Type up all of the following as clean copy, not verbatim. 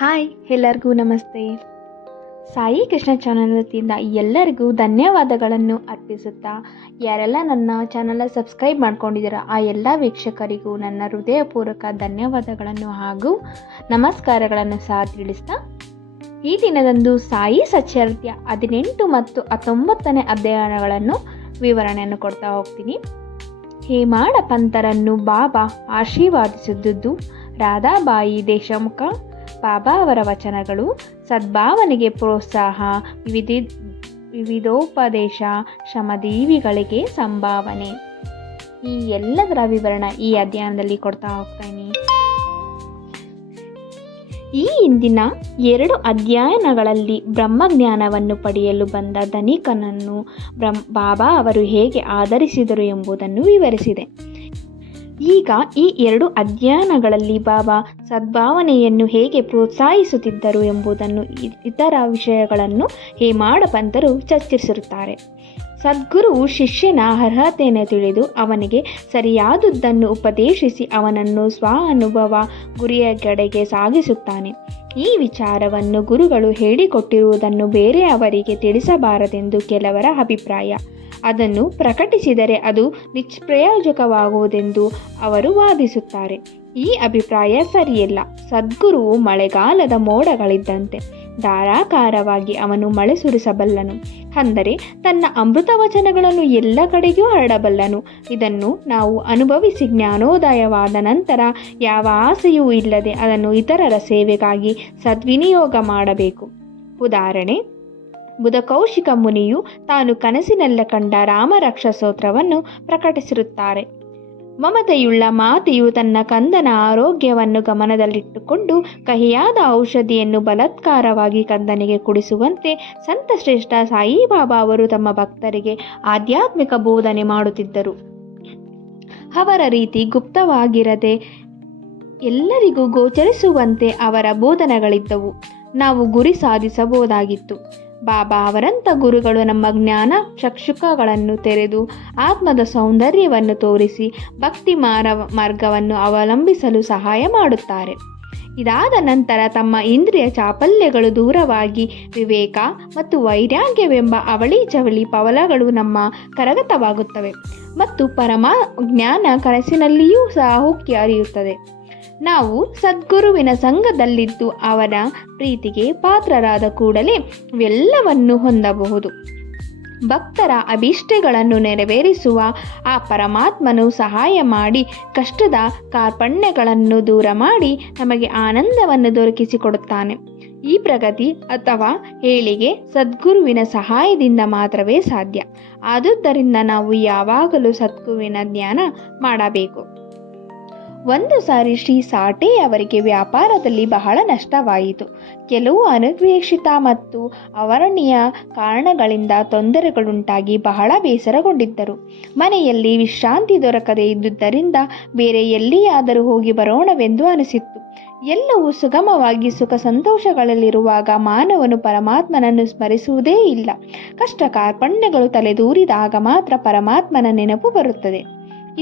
Hi, ಎಲ್ಲರಿಗೂ ನಮಸ್ತೆ. Sai Krishna channel ವತಿಯಿಂದ ಎಲ್ಲರಿಗೂ ಧನ್ಯವಾದಗಳನ್ನು ಅರ್ಪಿಸುತ್ತಾ, ಯಾರೆಲ್ಲ ನನ್ನ ಚಾನಲ್ ಸಬ್ಸ್ಕ್ರೈಬ್ ಮಾಡ್ಕೊಂಡಿದ್ದೀರ ಆ ಎಲ್ಲ ವೀಕ್ಷಕರಿಗೂ ನನ್ನ ಹೃದಯಪೂರ್ವಕ ಧನ್ಯವಾದಗಳನ್ನು ಹಾಗೂ ನಮಸ್ಕಾರಗಳನ್ನು ಸಹ ತಿಳಿಸ್ತಾ, ಈ ದಿನದಂದು ಸಾಯಿ ಸಚ್ಚರಿತ್ಯ 18 ಮತ್ತು 19ನೇ ಅಧ್ಯಾಯಗಳನ್ನು ವಿವರಣೆಯನ್ನು ಕೊಡ್ತಾ ಹೋಗ್ತೀನಿ. ಹೇಮಾಡ ಪಂತರನ್ನು ಬಾಬಾ ಆಶೀರ್ವಾದಿಸಿದ್ದು ರಾಧಾಬಾಯಿ ದೇಶಮುಖ ಬಾಬಾ ಅವರ ವಚನಗಳು, ಸದ್ಭಾವನೆಗೆ ಪ್ರೋತ್ಸಾಹ, ವಿವಿಧೋಪದೇಶ, ಶ್ರಮದೀವಿಗಳಿಗೆ ಸಂಭಾವನೆ. ಈ ಎಲ್ಲದರ ವಿವರಣೆ ಈ ಅಧ್ಯಯನದಲ್ಲಿ ಕೊಡ್ತಾ ಹೋಗ್ತಾಯಿನಿ. ಈ ಹಿಂದಿನ 2 ಅಧ್ಯಯನಗಳಲ್ಲಿ ಬ್ರಹ್ಮಜ್ಞಾನವನ್ನು ಪಡೆಯಲು ಬಂದ ಧನಿಕನನ್ನು ಬಾಬಾ ಅವರು ಹೇಗೆ ಆಧರಿಸಿದರು ಎಂಬುದನ್ನು ವಿವರಿಸಿದೆ. ಈಗ ಈ 2 ಅಧ್ಯಯನಗಳಲ್ಲಿ ಬಾಬಾ ಸದ್ಭಾವನೆಯನ್ನು ಹೇಗೆ ಪ್ರೋತ್ಸಾಹಿಸುತ್ತಿದ್ದರು ಎಂಬುದನ್ನು ಇತರ ವಿಷಯಗಳನ್ನು ಹೇಮಾಡ ಪಂತರು ಚರ್ಚಿಸಿರುತ್ತಾರೆ. ಸದ್ಗುರುವು ಶಿಷ್ಯನ ಅರ್ಹತೆಯನ್ನು ತಿಳಿದು ಅವನಿಗೆ ಸರಿಯಾದುದನ್ನು ಉಪದೇಶಿಸಿ ಅವನನ್ನು ಸ್ವ ಅನುಭವ ಗುರಿಯ ಕಡೆಗೆ ಸಾಗಿಸುತ್ತಾನೆ. ಈ ವಿಚಾರವನ್ನು ಗುರುಗಳು ಹೇಳಿಕೊಟ್ಟಿರುವುದನ್ನು ಬೇರೆಯವರಿಗೆ ತಿಳಿಸಬಾರದೆಂದು ಕೆಲವರ ಅಭಿಪ್ರಾಯ. ಅದನ್ನು ಪ್ರಕಟಿಸಿದರೆ ಅದು ನಿಷ್ಪ್ರಯೋಜಕವಾಗುವುದೆಂದು ಅವರು ವಾದಿಸುತ್ತಾರೆ. ಈ ಅಭಿಪ್ರಾಯ ಸರಿಯಲ್ಲ. ಸದ್ಗುರುವು ಮಳೆಗಾಲದ ಮೋಡಗಳಿದ್ದಂತೆ ಧಾರಾಕಾರವಾಗಿ ಅವನು ಮಳೆ ಸುರಿಸಬಲ್ಲನು. ಅಂದರೆ ತನ್ನ ಅಮೃತ ವಚನಗಳನ್ನು ಎಲ್ಲ ಕಡೆಗೂ ಹರಡಬಲ್ಲನು. ಇದನ್ನು ನಾವು ಅನುಭವಿಸಿ ಜ್ಞಾನೋದಯವಾದ ನಂತರ ಯಾವ ಆಸೆಯೂ ಇಲ್ಲದೆ ಅದನ್ನು ಇತರರ ಸೇವೆಗಾಗಿ ಸದ್ವಿನಿಯೋಗ ಮಾಡಬೇಕು. ಉದಾಹರಣೆ, ಬುಧಕೌಶಿಕ ಮುನಿಯು ತಾನು ಕನಸಿನೆಲ್ಲ ಕಂಡ ರಾಮರಕ್ಷ ಸ್ತೋತ್ರವನ್ನು ಪ್ರಕಟಿಸಿರುತ್ತಾರೆ. ಮಮತೆಯುಳ್ಳ ಮಾತೆಯು ತನ್ನ ಕಂದನ ಆರೋಗ್ಯವನ್ನು ಗಮನದಲ್ಲಿಟ್ಟುಕೊಂಡು ಕಹಿಯಾದ ಔಷಧಿಯನ್ನು ಬಲಾತ್ಕಾರವಾಗಿ ಕಂದನಿಗೆ ಕುಡಿಸುವಂತೆ ಸಂತಶ್ರೇಷ್ಠ ಸಾಯಿಬಾಬಾ ಅವರು ತಮ್ಮ ಭಕ್ತರಿಗೆ ಆಧ್ಯಾತ್ಮಿಕ ಬೋಧನೆ ಮಾಡುತ್ತಿದ್ದರು. ಅವರ ರೀತಿ ಗುಪ್ತವಾಗಿರದೆ ಎಲ್ಲರಿಗೂ ಗೋಚರಿಸುವಂತೆ ಅವರ ಬೋಧನೆಗಳಿದ್ದವು. ನಾವು ಗುರಿ ಸಾಧಿಸಬಹುದಾಗಿತ್ತು. ಬಾಬಾ ಅವರಂಥ ಗುರುಗಳು ನಮ್ಮ ಜ್ಞಾನ ಚಕ್ಷುಕಗಳನ್ನು ತೆರೆದು ಆತ್ಮದ ಸೌಂದರ್ಯವನ್ನು ತೋರಿಸಿ ಭಕ್ತಿ ಮಾರ್ಗವನ್ನು ಅವಲಂಬಿಸಲು ಸಹಾಯ ಮಾಡುತ್ತಾರೆ. ಇದಾದ ನಂತರ ತಮ್ಮ ಇಂದ್ರಿಯ ಚಾಪಲ್ಯಗಳು ದೂರವಾಗಿ ವಿವೇಕ ಮತ್ತು ವೈರಾಗ್ಯವೆಂಬ ಅವಳಿ ಜವಳಿ ಪವಲಗಳು ನಮ್ಮ ಕರಗತವಾಗುತ್ತವೆ ಮತ್ತು ಪರಮ ಜ್ಞಾನ ಕನಸಿನಲ್ಲಿಯೂ ಸಹ ಉಕ್ಕಿ ಹರಿಯುತ್ತದೆ. ನಾವು ಸದ್ಗುರುವಿನ ಸಂಘದಲ್ಲಿದ್ದು ಅವರ ಪ್ರೀತಿಗೆ ಪಾತ್ರರಾದ ಕೂಡಲೇ ಇವೆಲ್ಲವನ್ನು ಹೊಂದಬಹುದು. ಭಕ್ತರ ಅಭೀಷ್ಟಗಳನ್ನು ನೆರವೇರಿಸುವ ಆ ಪರಮಾತ್ಮನು ಸಹಾಯ ಮಾಡಿ ಕಷ್ಟದ ಕಾರ್ಪಣ್ಯಗಳನ್ನು ದೂರ ಮಾಡಿ ನಮಗೆ ಆನಂದವನ್ನು ದೊರಕಿಸಿಕೊಡುತ್ತಾನೆ. ಈ ಪ್ರಗತಿ ಅಥವಾ ಏಳಿಗೆ ಸದ್ಗುರುವಿನ ಸಹಾಯದಿಂದ ಮಾತ್ರವೇ ಸಾಧ್ಯ. ಆದುದರಿಂದ ನಾವು ಯಾವಾಗಲೂ ಸದ್ಗುರುವಿನ ಜ್ಞಾನ ಮಾಡಬೇಕು. ಒಂದು ಸಾರಿ ಶ್ರೀ ಸಾಟೆ ಅವರಿಗೆ ವ್ಯಾಪಾರದಲ್ಲಿ ಬಹಳ ನಷ್ಟವಾಯಿತು. ಕೆಲವು ಅನಿರೀಕ್ಷಿತ ಮತ್ತು ಅವರ್ಣೀಯ ಕಾರಣಗಳಿಂದ ತೊಂದರೆಗಳುಂಟಾಗಿ ಬಹಳ ಬೇಸರಗೊಂಡಿದ್ದರು. ಮನೆಯಲ್ಲಿ ವಿಶ್ರಾಂತಿ ದೊರಕದೇ ಇದ್ದುದರಿಂದ ಬೇರೆ ಎಲ್ಲಿಯಾದರೂ ಹೋಗಿ ಬರೋಣವೆಂದು ಅನಿಸಿತ್ತು. ಎಲ್ಲವೂ ಸುಗಮವಾಗಿ ಸುಖ ಸಂತೋಷಗಳಲ್ಲಿರುವಾಗ ಮಾನವನು ಪರಮಾತ್ಮನನ್ನು ಸ್ಮರಿಸುವುದೇ ಇಲ್ಲ. ಕಷ್ಟ ಕಾರ್ಪಣ್ಯಗಳು ತಲೆದೂರಿದಾಗ ಮಾತ್ರ ಪರಮಾತ್ಮನ ನೆನಪು ಬರುತ್ತದೆ.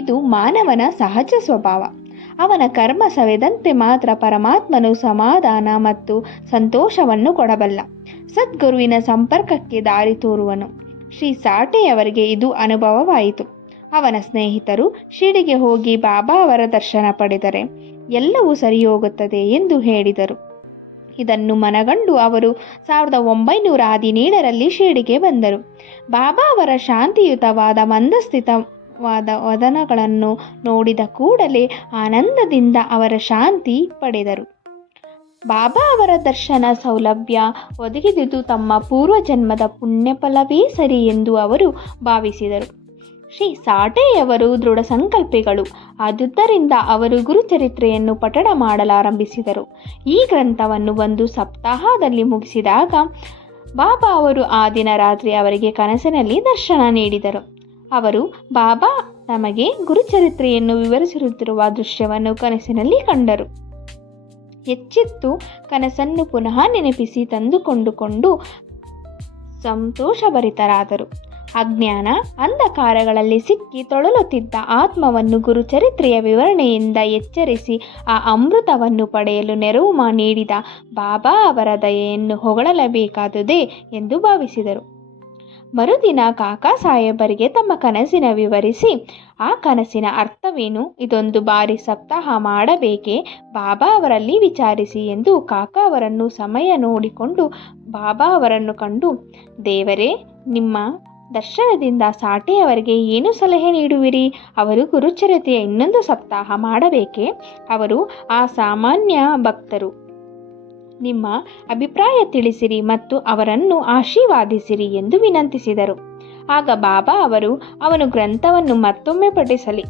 ಇದು ಮಾನವನ ಸಹಜ ಸ್ವಭಾವ. ಅವನ ಕರ್ಮ ಸವೆದಂತೆ ಮಾತ್ರ ಪರಮಾತ್ಮನು ಸಮಾಧಾನ ಮತ್ತು ಸಂತೋಷವನ್ನು ಕೊಡಬಲ್ಲ. ಸದ್ಗುರುವಿನ ಸಂಪರ್ಕಕ್ಕೆ ದಾರಿ ತೋರುವನು. ಶ್ರೀ ಸಾಟೆಯವರಿಗೆ ಇದು ಅನುಭವವಾಯಿತು. ಅವನ ಸ್ನೇಹಿತರು ಶಿರಡಿಗೆ ಹೋಗಿ ಬಾಬಾ ಅವರ ದರ್ಶನ ಪಡೆದರೆ ಎಲ್ಲವೂ ಸರಿ ಹೋಗುತ್ತದೆ ಎಂದು ಹೇಳಿದರು. ಇದನ್ನು ಮನಗಂಡು ಅವರು 1917ರಲ್ಲಿ ಶಿರಡಿಗೆ ಬಂದರು. ಬಾಬಾ ಅವರ ಶಾಂತಿಯುತವಾದ ವದನಗಳನ್ನು ನೋಡಿದ ಕೂಡಲೇ ಆನಂದದಿಂದ ಅವರ ಶಾಂತಿ ಪಡೆದರು. ಬಾಬಾ ಅವರ ದರ್ಶನ ಸೌಲಭ್ಯ ಒದಗಿದುದು ತಮ್ಮ ಪೂರ್ವಜನ್ಮದ ಪುಣ್ಯಫಲವೇ ಸರಿ ಎಂದು ಅವರು ಭಾವಿಸಿದರು. ಶ್ರೀ ಸಾಟೆಯವರು ದೃಢ ಸಂಕಲ್ಪಿಗಳು. ಆದುದರಿಂದ ಅವರು ಗುರುಚರಿತ್ರೆಯನ್ನು ಪಠಣ ಮಾಡಲಾರಂಭಿಸಿದರು. ಈ ಗ್ರಂಥವನ್ನು 1 ಸಪ್ತಾಹದಲ್ಲಿ ಮುಗಿಸಿದಾಗ ಬಾಬಾ ಅವರು ಆ ದಿನ ರಾತ್ರಿ ಅವರಿಗೆ ಕನಸಿನಲ್ಲಿ ದರ್ಶನ ನೀಡಿದರು. ಅವರು ಬಾಬಾ ನಮಗೆ ಗುರುಚರಿತ್ರೆಯನ್ನು ವಿವರಿಸುತ್ತಿರುವ ದೃಶ್ಯವನ್ನು ಕನಸಿನಲ್ಲಿ ಕಂಡರು. ಎಚ್ಚೆತ್ತು ಕನಸನ್ನು ಪುನಃ ನೆನಪಿಸಿ ತಂದುಕೊಂಡು ಸಂತೋಷಭರಿತರಾದರು. ಅಜ್ಞಾನ ಅಂಧಕಾರಗಳಲ್ಲಿ ಸಿಕ್ಕಿ ತೊಳಲುತ್ತಿದ್ದ ಆತ್ಮವನ್ನು ಗುರುಚರಿತ್ರೆಯ ವಿವರಣೆಯಿಂದ ಎಚ್ಚರಿಸಿ ಆ ಅಮೃತವನ್ನು ಪಡೆಯಲು ನೆರವು ನೀಡಿದ ಬಾಬಾ ಅವರ ದಯೆಯನ್ನು ಹೊಗಳಲೇಬೇಕಾದುದೇ ಎಂದು ಭಾವಿಸಿದರು. ಮರುದಿನ ಕಾಕಾ ಸಾಹೇಬರಿಗೆ ತಮ್ಮ ಕನಸಿನ ವಿವರಿಸಿ, ಆ ಕನಸಿನ ಅರ್ಥವೇನು, ಇದೊಂದು ಬಾರಿ ಸಪ್ತಾಹ ಮಾಡಬೇಕೇ, ಬಾಬಾ ಅವರಲ್ಲಿ ವಿಚಾರಿಸಿ ಎಂದು ಕಾಕಾ ಅವರನ್ನು ಸಮಯ ನೋಡಿಕೊಂಡು ಬಾಬಾ ಅವರನ್ನು ಕಂಡು, ದೇವರೇ, ನಿಮ್ಮ ದರ್ಶನದಿಂದ ಸಾಟೆಯವರಿಗೆ ಏನು ಸಲಹೆ ನೀಡುವಿರಿ? ಅವರು ಗುರುಚರಿತೆಯ ಇನ್ನೊಂದು ಸಪ್ತಾಹ ಮಾಡಬೇಕೇ? ಅವರು ಸಾಮಾನ್ಯ ಭಕ್ತರು. ನಿಮ್ಮ ಅಭಿಪ್ರಾಯ ತಿಳಿಸಿರಿ ಮತ್ತು ಅವರನ್ನು ಆಶೀರ್ವಾದಿಸಿರಿ ಎಂದು ವಿನಂತಿಸಿದರು. ಆಗ ಬಾಬಾ ಅವರು, ಅವನು ಗ್ರಂಥವನ್ನು ಮತ್ತೊಮ್ಮೆ ಪಠಿಸಲಿ.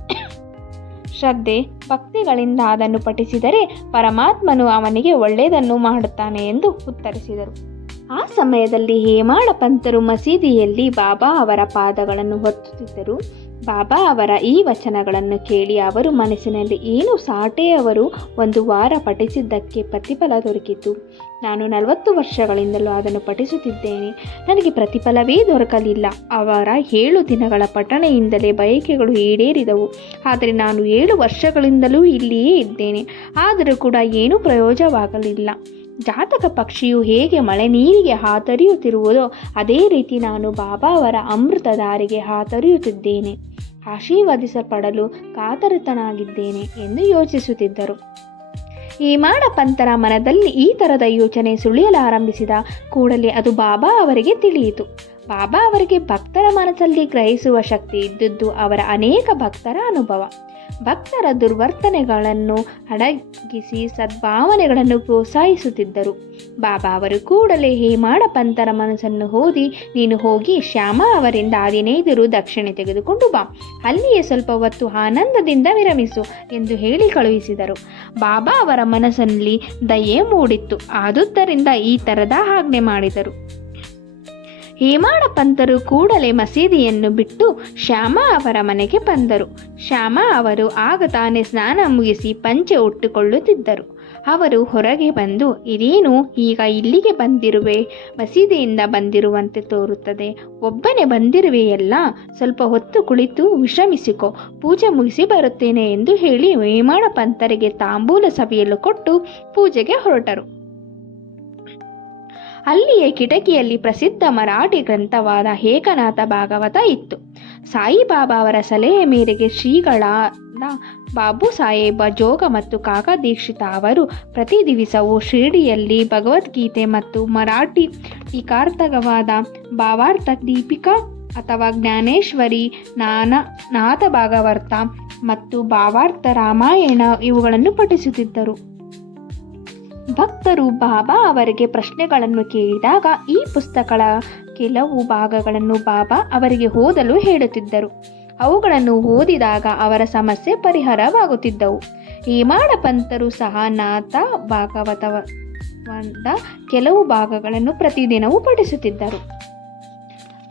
ಶ್ರದ್ಧೆ ಭಕ್ತಿಗಳಿಂದ ಅದನ್ನು ಪಠಿಸಿದರೆ ಪರಮಾತ್ಮನು ಅವನಿಗೆ ಒಳ್ಳೆಯದನ್ನು ಮಾಡುತ್ತಾನೆ ಎಂದು ಉತ್ತರಿಸಿದರು. ಆ ಸಮಯದಲ್ಲಿ ಹೇಮಾಡ ಪಂತರು ಮಸೀದಿಯಲ್ಲಿ ಬಾಬಾ ಅವರ ಪಾದಗಳನ್ನು ಒತ್ತುತ್ತಿದ್ದರು. ಬಾಬಾ ಅವರ ಈ ವಚನಗಳನ್ನು ಕೇಳಿ ಅವರು ಮನಸ್ಸಿನಲ್ಲಿ, ಏನು ಸಾಟೆಯವರು 1 ವಾರ ಪಠಿಸಿದ್ದಕ್ಕೆ ಪ್ರತಿಫಲ ದೊರಕಿತು. ನಾನು 40 ವರ್ಷಗಳಿಂದಲೂ ಅದನ್ನು ಪಠಿಸುತ್ತಿದ್ದೇನೆ, ನನಗೆ ಪ್ರತಿಫಲವೇ ದೊರಕಲಿಲ್ಲ. ಅವರ 7 ದಿನಗಳ ಪಠಣೆಯಿಂದಲೇ ಬಯಕೆಗಳು ಈಡೇರಿದವು. ಆದರೆ ನಾನು 7 ವರ್ಷಗಳಿಂದಲೂ ಇಲ್ಲಿಯೇ ಇದ್ದೇನೆ, ಆದರೂ ಕೂಡ ಏನೂ ಪ್ರಯೋಜನವಾಗಲಿಲ್ಲ. ಜಾತಕ ಪಕ್ಷಿಯು ಹೇಗೆ ಮಳೆ ನೀರಿಗೆ ಹಾತೊರೆಯುತ್ತಿರುವುದೋ ಅದೇ ರೀತಿ ನಾನು ಬಾಬಾ ಅವರ ಅಮೃತ ದಾರಿಗೆ ಹಾತೊರೆಯುತ್ತಿದ್ದೇನೆ, ಆಶೀರ್ವದಿಸಲ್ಪಡಲು ಕಾತರನಾಗಿದ್ದೇನೆ ಎಂದು ಯೋಚಿಸುತ್ತಿದ್ದರು. ಹೇಮಾಡ ಪಂತರ ಮನದಲ್ಲಿ ಈ ಥರದ ಯೋಚನೆ ಸುಳಿಯಲಾರಂಭಿಸಿದ ಕೂಡಲೇ ಅದು ಬಾಬಾ ಅವರಿಗೆ ತಿಳಿಯಿತು. ಬಾಬಾ ಅವರಿಗೆ ಭಕ್ತರ ಮನಸ್ಸಲ್ಲಿ ಗ್ರಹಿಸುವ ಶಕ್ತಿ ಇದ್ದದ್ದು ಅವರ ಅನೇಕ ಭಕ್ತರ ಅನುಭವ. ಭಕ್ತರ ದುರ್ವರ್ತನೆಗಳನ್ನು ಅಡಗಿಸಿ ಸದ್ಭಾವನೆಗಳನ್ನು ಪ್ರೋತ್ಸಾಹಿಸುತ್ತಿದ್ದರು. ಬಾಬಾ ಅವರು ಕೂಡಲೇ ಹೇಮಾಡ ಪಂತರ ಮನಸ್ಸನ್ನು ಓದಿ, ನೀನು ಹೋಗಿ ಶ್ಯಾಮ ಅವರಿಂದ 15 ರು ದಕ್ಷಿಣೆ ತೆಗೆದುಕೊಂಡು ಬಾ, ಅಲ್ಲಿಯೇ ಸ್ವಲ್ಪ ಹೊತ್ತು ಆನಂದದಿಂದ ವಿರಮಿಸು ಎಂದು ಹೇಳಿ ಕಳುಹಿಸಿದರು. ಬಾಬಾ ಅವರ ಮನಸ್ಸಿನಲ್ಲಿ ದಯೆ ಮೂಡಿತ್ತು, ಆದುದರಿಂದ ಈ ಥರದ ಆಜ್ಞೆ ಮಾಡಿದರು. ಹೇಮಾಡ ಪಂತರು ಕೂಡಲೇ ಮಸೀದಿಯನ್ನು ಬಿಟ್ಟು ಶ್ಯಾಮ ಅವರ ಮನೆಗೆ ಬಂದರು. ಶ್ಯಾಮ ಅವರು ಆಗ ತಾನೇ ಸ್ನಾನ ಮುಗಿಸಿ ಪಂಚೆ ಉಟ್ಟುಕೊಳ್ಳುತ್ತಿದ್ದರು. ಅವರು ಹೊರಗೆ ಬಂದು, ಇದೇನು ಈಗ ಇಲ್ಲಿಗೆ ಬಂದಿರುವೆ? ಮಸೀದಿಯಿಂದ ಬಂದಿರುವಂತೆ ತೋರುತ್ತದೆ. ಒಬ್ಬನೇ ಬಂದಿರುವೆಯಲ್ಲ, ಸ್ವಲ್ಪ ಹೊತ್ತು ಕುಳಿತು ವಿಶ್ರಮಿಸಿಕೊ, ಪೂಜೆ ಮುಗಿಸಿ ಬರುತ್ತೇನೆ ಎಂದು ಹೇಳಿ ಹೇಮಾಡ ಪಂತರಿಗೆ ತಾಂಬೂಲ ಸವಿಯಲು ಕೊಟ್ಟು ಪೂಜೆಗೆ ಹೊರಟರು. ಅಲ್ಲಿಯೇ ಕಿಟಕಿಯಲ್ಲಿ ಪ್ರಸಿದ್ಧ ಮರಾಠಿ ಗ್ರಂಥವಾದ ಏಕನಾಥ ಭಾಗವತ ಇತ್ತು. ಸಾಯಿಬಾಬಾ ಅವರ ಸಲಹೆ ಮೇರೆಗೆ ಶ್ರೀಗಳಾದ ಬಾಬು ಸಾಹೇಬ ಜೋಗ ಮತ್ತು ಕಾಕಾ ದೀಕ್ಷಿತ ಅವರು ಪ್ರತಿ ದಿವಸವೂ ಶಿರ್ಡಿಯಲ್ಲಿ ಭಗವದ್ಗೀತೆ ಮತ್ತು ಮರಾಠಿ ಟೀಕಾರ್ಥವಾದ ಭಾವಾರ್ಥ ದೀಪಿಕಾ ಅಥವಾ ಜ್ಞಾನೇಶ್ವರಿ, ನಾಥ ಭಾಗವತ ಮತ್ತು ಭಾವಾರ್ಥ ರಾಮಾಯಣ ಇವುಗಳನ್ನು ಪಠಿಸುತ್ತಿದ್ದರು. ಭಕ್ತರು ಬಾಬಾ ಅವರಿಗೆ ಪ್ರಶ್ನೆಗಳನ್ನು ಕೇಳಿದಾಗ ಈ ಪುಸ್ತಕಗಳ ಕೆಲವು ಭಾಗಗಳನ್ನು ಬಾಬಾ ಅವರಿಗೆ ಓದಲು ಹೇಳುತ್ತಿದ್ದರು. ಅವುಗಳನ್ನು ಓದಿದಾಗ ಅವರ ಸಮಸ್ಯೆ ಪರಿಹಾರವಾಗುತ್ತಿದ್ದವು. ಹೇಮಾಡ ಪಂತರು ಸಹ ನಾಥ ಭಾಗವತದ ಕೆಲವು ಭಾಗಗಳನ್ನು ಪ್ರತಿದಿನವೂ ಪಠಿಸುತ್ತಿದ್ದರು.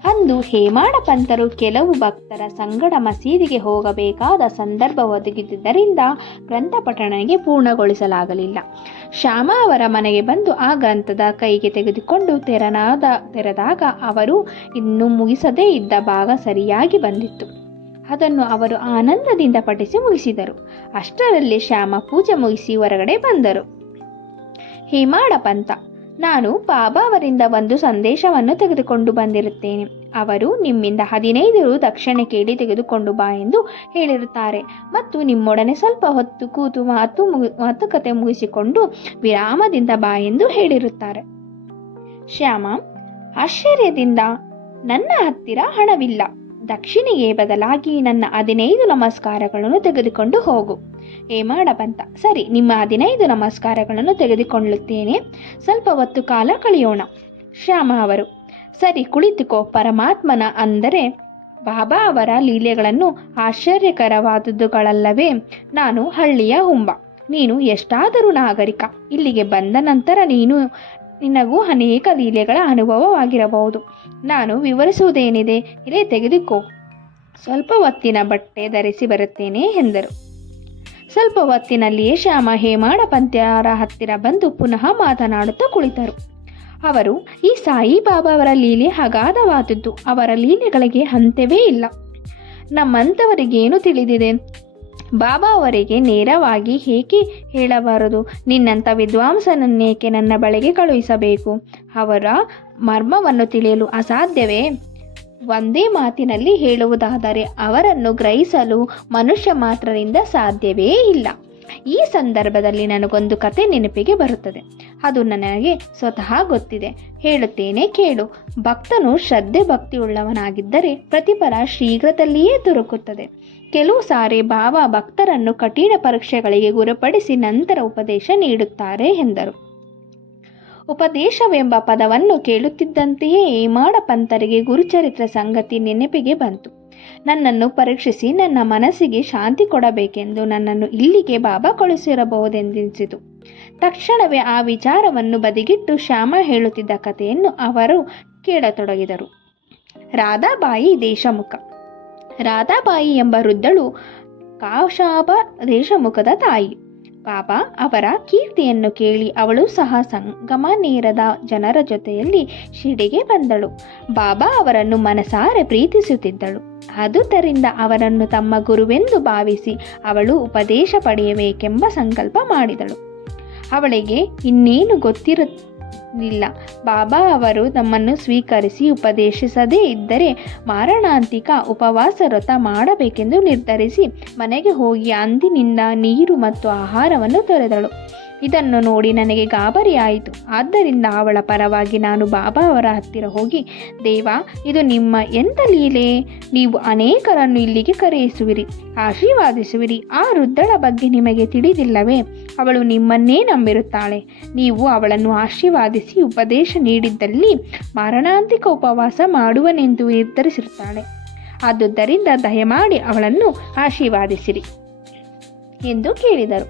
ಅಂದು ಹೇಮಾಡ ಪಂತರು ಕೆಲವು ಭಕ್ತರ ಸಂಗಡ ಮಸೀದಿಗೆ ಹೋಗಬೇಕಾದ ಸಂದರ್ಭ ಒದಗಿದ್ದರಿಂದ ಗ್ರಂಥ ಪಠಣೆಗೆ ಪೂರ್ಣಗೊಳಿಸಲಾಗಲಿಲ್ಲ. ಶ್ಯಾಮ ಅವರ ಮನೆಗೆ ಬಂದು ಆ ಗ್ರಂಥದ ಕೈಗೆ ತೆಗೆದುಕೊಂಡು ತೆರೆದಾಗ ಅವರು ಇನ್ನೂ ಮುಗಿಸದೇ ಇದ್ದ ಭಾಗ ಸರಿಯಾಗಿ ಬಂದಿತ್ತು. ಅದನ್ನು ಅವರು ಆನಂದದಿಂದ ಪಠಿಸಿ ಮುಗಿಸಿದರು. ಅಷ್ಟರಲ್ಲಿ ಶ್ಯಾಮ ಪೂಜೆ ಮುಗಿಸಿ ಹೊರಗಡೆ ಬಂದರು. ಹೇಮಾಡ ಪಂತ, ನಾನು ಬಾಬಾ ಅವರಿಂದ ಒಂದು ಸಂದೇಶವನ್ನು ತೆಗೆದುಕೊಂಡು ಬಂದಿರುತ್ತೇನೆ. ಅವರು ನಿಮ್ಮಿಂದ 15 ರು ದಕ್ಷಿಣೆ ಕೇಳಿ ತೆಗೆದುಕೊಂಡು ಬಾ ಎಂದು ಹೇಳಿರುತ್ತಾರೆ ಮತ್ತು ನಿಮ್ಮೊಡನೆ ಸ್ವಲ್ಪ ಹೊತ್ತು ಕೂತು ಮಾತುಕತೆ ಮುಗಿಸಿಕೊಂಡು ವಿರಾಮದಿಂದ ಬಾ ಎಂದು ಹೇಳಿರುತ್ತಾರೆ. ಶ್ಯಾಮ ಆಶ್ಚರ್ಯದಿಂದ, ನನ್ನ ಹತ್ತಿರ ಹಣವಿಲ್ಲ, ದಕ್ಷಿಣೆಗೆ ಬದಲಾಗಿ ನನ್ನ 15 ನಮಸ್ಕಾರಗಳನ್ನು ತೆಗೆದುಕೊಂಡು ಹೋಗು. ಹೇಮಾಡ ಪಂತ, ಸರಿ, ನಿಮ್ಮ 15 ನಮಸ್ಕಾರಗಳನ್ನು ತೆಗೆದುಕೊಳ್ಳುತ್ತೇನೆ, ಸ್ವಲ್ಪ ಹೊತ್ತು ಕಾಲ ಕಳೆಯೋಣ. ಶ್ಯಾಮ ಅವರು, ಸರಿ, ಕುಳಿತುಕೋ. ಪರಮಾತ್ಮನ ಅಂದರೆ ಬಾಬಾ ಅವರ ಲೀಲೆಗಳನ್ನು ಆಶ್ಚರ್ಯಕರವಾದುದುಗಳಲ್ಲವೇ? ನಾನು ಹಳ್ಳಿಯ ಹುಂಬ, ನೀನು ಎಷ್ಟಾದರೂ ನಾಗರಿಕ. ಇಲ್ಲಿಗೆ ಬಂದ ನಂತರ ನಿನಗೂ ಅನೇಕ ಲೀಲೆಗಳ ಅನುಭವವಾಗಿರಬಹುದು. ನಾನು ವಿವರಿಸುವುದೇನಿದೆ, ಇಲ್ಲೇ ತೆಗೆದುಕೋ. ಸ್ವಲ್ಪ ಹೊತ್ತಿನ ಬಟ್ಟೆ ಧರಿಸಿ ಬರುತ್ತೇನೆ ಎಂದರು. ಸ್ವಲ್ಪ ಹೊತ್ತಿನಲ್ಲಿಯೇ ಶ್ಯಾಮ ಹೇಮಾಡ ಪಂತರ ಹತ್ತಿರ ಬಂದು ಪುನಃ ಮಾತನಾಡುತ್ತಾ ಕುಳಿತರು. ಅವರು ಈ ಸಾಯಿಬಾಬಾ ಅವರ ಲೀಲೆ ಅಗಾಧವಾದದ್ದು. ಅವರ ಲೀಲೆಗಳಿಗೆ ಅಂತ್ಯವೇ ಇಲ್ಲ. ನಮ್ಮಂಥವರಿಗೇನು ತಿಳಿದಿದೆ? ಬಾಬಾ ಅವರಿಗೆ ನೇರವಾಗಿ ಏಕೆ ಹೇಳಬಾರದು? ನಿನ್ನಂಥ ವಿದ್ವಾಂಸನನ್ನೇಕೆ ನನ್ನ ಬಳಿಗೆ ಕಳುಹಿಸಬೇಕು? ಅವರ ಮರ್ಮವನ್ನು ತಿಳಿಯಲು ಅಸಾಧ್ಯವೇ? ಒಂದೇ ಮಾತಿನಲ್ಲಿ ಹೇಳುವುದಾದರೆ ಅವರನ್ನು ಗ್ರಹಿಸಲು ಮನುಷ್ಯ ಮಾತ್ರರಿಂದ ಸಾಧ್ಯವೇ ಇಲ್ಲ. ಈ ಸಂದರ್ಭದಲ್ಲಿ ನನಗೊಂದು ಕತೆ ನೆನಪಿಗೆ ಬರುತ್ತದೆ. ಅದು ನನಗೆ ಸ್ವತಃ ಗೊತ್ತಿದೆ, ಹೇಳುತ್ತೇನೆ ಕೇಳು. ಭಕ್ತನು ಶ್ರದ್ಧೆ ಭಕ್ತಿಯುಳ್ಳವನಾಗಿದ್ದರೆ ಪ್ರತಿಫಲ ಶೀಘ್ರದಲ್ಲಿಯೇ ದೊರಕುತ್ತದೆ. ಕೆಲವು ಸಾರಿ ಬಾಬಾ ಭಕ್ತರನ್ನು ಕಠಿಣ ಪರೀಕ್ಷೆಗಳಿಗೆ ಗುರಿಪಡಿಸಿ ನಂತರ ಉಪದೇಶ ನೀಡುತ್ತಾರೆ ಎಂದರು. ಉಪದೇಶವೆಂಬ ಪದವನ್ನು ಕೇಳುತ್ತಿದ್ದಂತೆಯೇ ಹೇಮಾಡ ಪಂತರಿಗೆ ಗುರುಚರಿತ್ರೆ ಸಂಗತಿ ನೆನಪಿಗೆ ಬಂತು. ನನ್ನನ್ನು ಪರೀಕ್ಷಿಸಿ ನನ್ನ ಮನಸ್ಸಿಗೆ ಶಾಂತಿ ಕೊಡಬೇಕೆಂದು ನನ್ನನ್ನು ಇಲ್ಲಿಗೆ ಬಾಬಾ ಕಳುಹಿಸಿರಬಹುದೆಂದೆನಿಸಿತು. ತಕ್ಷಣವೇ ಆ ವಿಚಾರವನ್ನು ಬದಿಗಿಟ್ಟು ಶ್ಯಾಮ ಹೇಳುತ್ತಿದ್ದ ಕಥೆಯನ್ನು ಅವರು ಕೇಳತೊಡಗಿದರು. ರಾಧಾಬಾಯಿ ದೇಶಮುಖ. ರಾಧಾಬಾಯಿ ಎಂಬ ವೃದ್ಧಳು ಕಾಶಾಬ ದೇಶಮುಖದ ತಾಯಿ. ಬಾಬಾ ಅವರ ಕೀರ್ತಿಯನ್ನು ಕೇಳಿ ಅವಳು ಸಹ ಸಂಗಮನೇರದ ಜನರ ಜೊತೆಯಲ್ಲಿ ಶಿರ್ಡಿಗೆ ಬಂದಳು. ಬಾಬಾ ಅವರನ್ನು ಮನಸಾರೆ ಪ್ರೀತಿಸುತ್ತಿದ್ದಳು. ಆದುದರಿಂದ ಅವರನ್ನು ತಮ್ಮ ಗುರುವೆಂದು ಭಾವಿಸಿ ಅವಳು ಉಪದೇಶ ಪಡೆಯಬೇಕೆಂಬ ಸಂಕಲ್ಪ ಮಾಡಿದಳು. ಅವಳಿಗೆ ಇನ್ನೇನು ಗೊತ್ತಿರಲಿಲ್ಲ. ಬಾಬಾ ಅವರು ನಮ್ಮನ್ನು ಸ್ವೀಕರಿಸಿ ಉಪದೇಶಿಸದೇ ಇದ್ದರೆ ಮಾರಣಾಂತಿಕ ಉಪವಾಸ ವ್ರತ ಮಾಡಬೇಕೆಂದು ನಿರ್ಧರಿಸಿ ಮನೆಗೆ ಹೋಗಿ ಅಂದಿನಿಂದ ನೀರು ಮತ್ತು ಆಹಾರವನ್ನು ತೊರೆದಳು. ಇದನ್ನು ನೋಡಿ ನನಗೆ ಗಾಬರಿಯಾಯಿತು. ಆದ್ದರಿಂದ ಅವಳ ಪರವಾಗಿ ನಾನು ಬಾಬಾ ಅವರ ಹತ್ತಿರ ಹೋಗಿ, ದೇವಾ, ಇದು ನಿಮ್ಮ ಎಂಥ ಲೀಲೆ? ನೀವು ಅನೇಕರನ್ನು ಇಲ್ಲಿಗೆ ಕರೆಯಿಸುವಿರಿ, ಆಶೀರ್ವಾದಿಸುವಿರಿ. ಆ ವೃದ್ಧಳ ಬಗ್ಗೆ ನಿಮಗೆ ತಿಳಿದಿಲ್ಲವೇ? ಅವಳು ನಿಮ್ಮನ್ನೇ ನಂಬಿರುತ್ತಾಳೆ. ನೀವು ಅವಳನ್ನು ಆಶೀರ್ವಾದಿಸಿ ಉಪದೇಶ ನೀಡಿದ್ದಲ್ಲಿ ಮಾರಣಾಂತಿಕ ಉಪವಾಸ ಮಾಡುವನೆಂದು ನಿರ್ಧರಿಸಿರುತ್ತಾಳೆ. ಆದುದರಿಂದ ದಯಮಾಡಿ ಅವಳನ್ನು ಆಶೀರ್ವಾದಿಸಿರಿ ಎಂದು ಕೇಳಿದರು.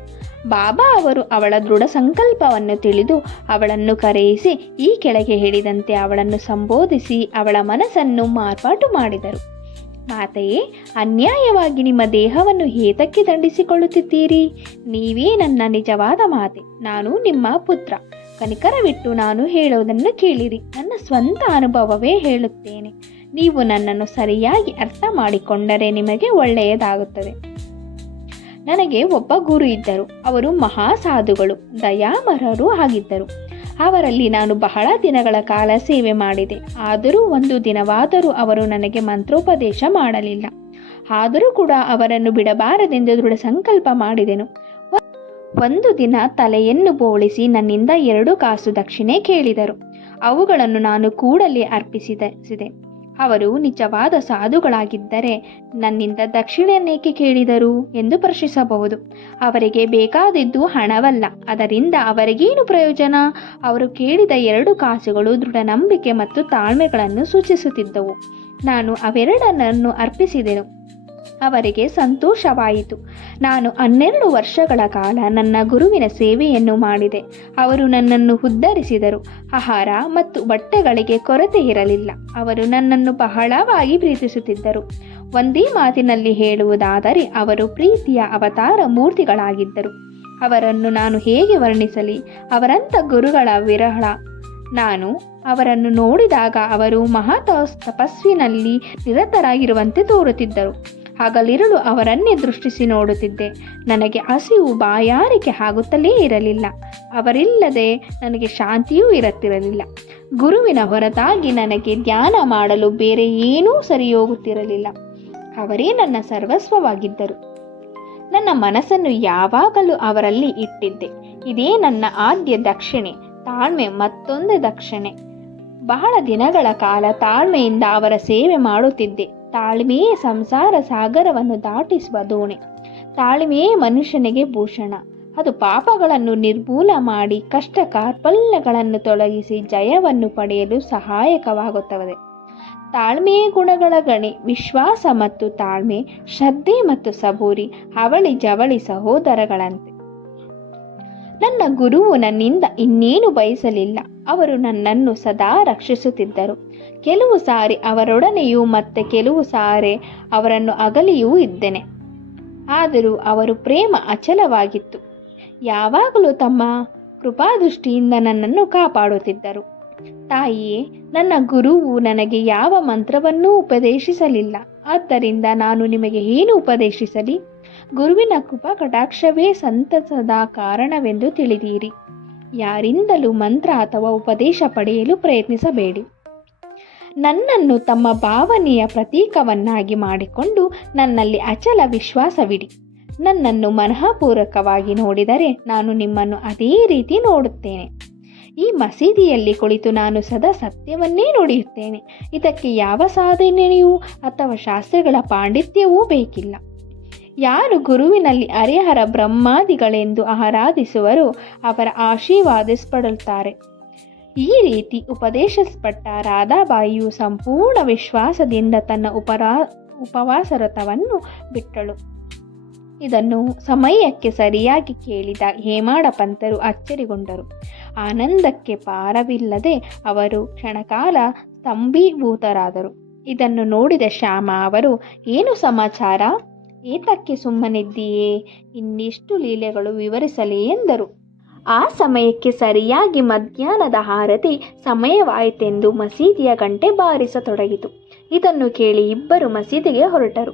ಬಾಬಾ ಅವರು ಅವಳ ದೃಢ ಸಂಕಲ್ಪವನ್ನು ತಿಳಿದು ಅವಳನ್ನು ಕರೆಯಿಸಿ ಈ ಕೆಳಗೆ ಹೇಳಿದಂತೆ ಅವಳನ್ನು ಸಂಬೋಧಿಸಿ ಅವಳ ಮನಸ್ಸನ್ನು ಮಾರ್ಪಾಟು ಮಾಡಿದರು. ಮಾತೆಯೇ, ಅನ್ಯಾಯವಾಗಿ ನಿಮ್ಮ ದೇಹವನ್ನು ಏತಕ್ಕೆ ದಂಡಿಸಿಕೊಳ್ಳುತ್ತಿದ್ದೀರಿ? ನೀವೇ ನನ್ನ ನಿಜವಾದ ಮಾತೆ. ನಾನು ನಿಮ್ಮ ಪುತ್ರ. ಕನಿಕರವಿಟ್ಟು ನಾನು ಹೇಳುವುದನ್ನು ಕೇಳಿರಿ. ನನ್ನ ಸ್ವಂತ ಅನುಭವವೇ ಹೇಳುತ್ತೇನೆ. ನೀವು ನನ್ನನ್ನು ಸರಿಯಾಗಿ ಅರ್ಥ ಮಾಡಿಕೊಂಡರೆ ನಿಮಗೆ ಒಳ್ಳೆಯದಾಗುತ್ತದೆ. ನನಗೆ ಒಬ್ಬ ಗುರು ಇದ್ದರು. ಅವರು ಮಹಾಸಾಧುಗಳು, ದಯಾಮರರು ಆಗಿದ್ದರು. ಅವರಲ್ಲಿ ನಾನು ಬಹಳ ದಿನಗಳ ಕಾಲ ಸೇವೆ ಮಾಡಿದೆ. ಆದರೂ ಒಂದು ದಿನವಾದರೂ ಅವರು ನನಗೆ ಮಂತ್ರೋಪದೇಶ ಮಾಡಲಿಲ್ಲ. ಆದರೂ ಕೂಡ ಅವರನ್ನು ಬಿಡಬಾರದೆಂದು ದೃಢ ಸಂಕಲ್ಪ ಮಾಡಿದೆನು. ಒಂದು ದಿನ ತಲೆಯನ್ನು ಬೋಳಿಸಿ ನನ್ನಿಂದ 2 ಕಾಸು ದಕ್ಷಿಣೆ ಕೇಳಿದರು. ಅವುಗಳನ್ನು ನಾನು ಕೂಡಲೇ ಅರ್ಪಿಸಿದೆ. ಅವರು ನಿಜವಾದ ಸಾಧುಗಳಾಗಿದ್ದರೆ ನನ್ನಿಂದ ದಕ್ಷಿಣೆಯನ್ನೇಕೆ ಕೇಳಿದರು ಎಂದು ಪ್ರಶ್ನಿಸಬಹುದು. ಅವರಿಗೆ ಬೇಕಾದದ್ದು ಹಣವಲ್ಲ. ಅದರಿಂದ ಅವರಿಗೇನು ಪ್ರಯೋಜನ? ಅವರು ಕೇಳಿದ 2 ಕಾಸುಗಳು ದೃಢ ನಂಬಿಕೆ ಮತ್ತು ತಾಳ್ಮೆಗಳನ್ನು ಸೂಚಿಸುತ್ತಿದ್ದವು. ನಾನು ಅವೆರಡನ್ನೂ ಅರ್ಪಿಸಿದೆನು. ಅವರಿಗೆ ಸಂತೋಷವಾಯಿತು. ನಾನು 12 ವರ್ಷಗಳ ಕಾಲ ನನ್ನ ಗುರುವಿನ ಸೇವೆಯನ್ನು ಮಾಡಿದೆ. ಅವರು ನನ್ನನ್ನು ಉದ್ಧರಿಸಿದರು. ಆಹಾರ ಮತ್ತು ಬಟ್ಟೆಗಳಿಗೆ ಕೊರತೆ ಇರಲಿಲ್ಲ. ಅವರು ನನ್ನನ್ನು ಬಹಳವಾಗಿ ಪ್ರೀತಿಸುತ್ತಿದ್ದರು. ಒಂದೇ ಮಾತಿನಲ್ಲಿ ಹೇಳುವುದಾದರೆ ಅವರು ಪ್ರೀತಿಯ ಅವತಾರ ಮೂರ್ತಿಗಳಾಗಿದ್ದರು. ಅವರನ್ನು ನಾನು ಹೇಗೆ ವರ್ಣಿಸಲಿ? ಅವರಂಥ ಗುರುಗಳ ವಿರಳ. ನಾನು ಅವರನ್ನು ನೋಡಿದಾಗ ಅವರು ತಪಸ್ವಿನಲ್ಲಿ ನಿರತರಾಗಿರುವಂತೆ ತೋರುತ್ತಿದ್ದರು. ಹಗಲಿರುಳು ಅವರನ್ನೇ ದೃಷ್ಟಿಸಿ ನೋಡುತ್ತಿದ್ದೆ. ನನಗೆ ಹಸಿವು ಬಾಯಾರಿಕೆ ಆಗುತ್ತಲೇ ಇರಲಿಲ್ಲ. ಅವರಿಲ್ಲದೆ ನನಗೆ ಶಾಂತಿಯೂ ಇರುತ್ತಿರಲಿಲ್ಲ. ಗುರುವಿನ ಹೊರತಾಗಿ ನನಗೆ ಧ್ಯಾನ ಮಾಡಲು ಬೇರೆ ಏನೂ ಸರಿಯೋಗುತ್ತಿರಲಿಲ್ಲ. ಅವರೇ ನನ್ನ ಸರ್ವಸ್ವವಾಗಿದ್ದರು. ನನ್ನ ಮನಸ್ಸನ್ನು ಯಾವಾಗಲೂ ಅವರಲ್ಲಿ ಇಟ್ಟಿದ್ದೆ. ಇದೇ ನನ್ನ ಆದ್ಯ ದಕ್ಷಿಣೆ. ತಾಳ್ಮೆ ಮತ್ತೊಂದು ದಕ್ಷಿಣೆ. ಬಹಳ ದಿನಗಳ ಕಾಲ ತಾಳ್ಮೆಯಿಂದ ಅವರ ಸೇವೆ ಮಾಡುತ್ತಿದ್ದೆ. ತಾಳ್ಮೆಯೇ ಸಂಸಾರ ಸಾಗರವನ್ನು ದಾಟಿಸುವ ದೋಣಿ. ತಾಳ್ಮೆಯೇ ಮನುಷ್ಯನಿಗೆ ಭೂಷಣ. ಅದು ಪಾಪಗಳನ್ನು ನಿರ್ಮೂಲ ಮಾಡಿ ಕಷ್ಟ ಕಾರ್ಪಣ್ಯಗಳನ್ನು ತೊಲಗಿಸಿ ಜಯವನ್ನು ಪಡೆಯಲು ಸಹಾಯಕವಾಗುತ್ತದೆ. ತಾಳ್ಮೆಯೇ ಗುಣಗಳ ಗಣಿ. ವಿಶ್ವಾಸ ಮತ್ತು ತಾಳ್ಮೆ, ಶ್ರದ್ಧೆ ಮತ್ತು ಸಬೂರಿ ಅವಳಿ ಜವಳಿ ಸಹೋದರಗಳಂತೆ. ನನ್ನ ಗುರುವು ನನ್ನಿಂದ ಇನ್ನೇನು ಬಯಸಲಿಲ್ಲ. ಅವರು ನನ್ನನ್ನು ಸದಾ ರಕ್ಷಿಸುತ್ತಿದ್ದರು. ಕೆಲವು ಸಾರಿ ಅವರೊಡನೆಯೂ ಮತ್ತೆ ಕೆಲವು ಸಾರಿ ಅವರನ್ನು ಅಗಲಿಯೂ ಇದ್ದೇನೆ. ಆದರೂ ಅವರು ಪ್ರೇಮ ಅಚಲವಾಗಿತ್ತು. ಯಾವಾಗಲೂ ತಮ್ಮ ಕೃಪಾದೃಷ್ಟಿಯಿಂದ ನನ್ನನ್ನು ಕಾಪಾಡುತ್ತಿದ್ದರು. ತಾಯಿಯೇ, ನನ್ನ ಗುರುವು ನನಗೆ ಯಾವ ಮಂತ್ರವನ್ನೂ ಉಪದೇಶಿಸಲಿಲ್ಲ. ಆದ್ದರಿಂದ ನಾನು ನಿಮಗೆ ಏನು ಉಪದೇಶಿಸಲಿ? ಗುರುವಿನ ಕೃಪಾ ಕಟಾಕ್ಷವೇ ಸಂತಸದ ಕಾರಣವೆಂದು ತಿಳಿದಿರಿ. ಯಾರಿಂದಲೂ ಮಂತ್ರ ಅಥವಾ ಉಪದೇಶ ಪಡೆಯಲು ಪ್ರಯತ್ನಿಸಬೇಡಿ. ನನ್ನನ್ನು ತಮ್ಮ ಭಾವನೆಯ ಪ್ರತೀಕವನ್ನಾಗಿ ಮಾಡಿಕೊಂಡು ನನ್ನಲ್ಲಿ ಅಚಲ ವಿಶ್ವಾಸವಿಡಿ. ನನ್ನನ್ನು ಮನಃಪೂರ್ವಕವಾಗಿ ನೋಡಿದರೆ ನಾನು ನಿಮ್ಮನ್ನು ಅದೇ ರೀತಿ ನೋಡುತ್ತೇನೆ. ಈ ಮಸೀದಿಯಲ್ಲಿ ಕುಳಿತು ನಾನು ಸದಾ ಸತ್ಯವನ್ನೇ ನುಡಿಯುತ್ತೇನೆ. ಇದಕ್ಕೆ ಯಾವ ಸಾಧನೆಯೂ ಅಥವಾ ಶಾಸ್ತ್ರಗಳ ಪಾಂಡಿತ್ಯವೂ ಬೇಕಿಲ್ಲ. ಯಾರು ಗುರುವಿನಲ್ಲಿ ಹರಿಹರ ಬ್ರಹ್ಮಾದಿಗಳೆಂದು ಆರಾಧಿಸುವರೋ ಅವರ ಆಶೀರ್ವಾದಿಸಲ್ಪಡುತ್ತಾರೆ. ಈ ರೀತಿ ಉಪದೇಶಿಸಲ್ಪಟ್ಟ ರಾಧಾಬಾಯಿಯು ಸಂಪೂರ್ಣ ವಿಶ್ವಾಸದಿಂದ ತನ್ನ ಉಪವಾಸರತವನ್ನು ಬಿಟ್ಟಳು. ಇದನ್ನು ಸಮಯಕ್ಕೆ ಸರಿಯಾಗಿ ಕೇಳಿದ ಹೇಮಾಡ ಪಂತರು ಅಚ್ಚರಿಗೊಂಡರು. ಆನಂದಕ್ಕೆ ಪಾರವಿಲ್ಲದೆ ಅವರು ಕ್ಷಣಕಾಲ ಸ್ತಂಭೀಭೂತರಾದರು. ಇದನ್ನು ನೋಡಿದ ಶ್ಯಾಮ ಅವರು, ಏನು ಸಮಾಚಾರ? ಏತಕ್ಕೆ ಸುಮ್ಮನಿದ್ದೀಯೇ? ಇನ್ನಿಷ್ಟು ಲೀಲೆಗಳು ವಿವರಿಸಲೇ ಎಂದರು. ಆ ಸಮಯಕ್ಕೆ ಸರಿಯಾಗಿ ಮಧ್ಯಾಹ್ನದ ಆರತಿ ಸಮಯವಾಯಿತೆಂದು ಮಸೀದಿಯ ಗಂಟೆ ಬಾರಿಸತೊಡಗಿತು. ಇದನ್ನು ಕೇಳಿ ಇಬ್ಬರು ಮಸೀದಿಗೆ ಹೊರಟರು.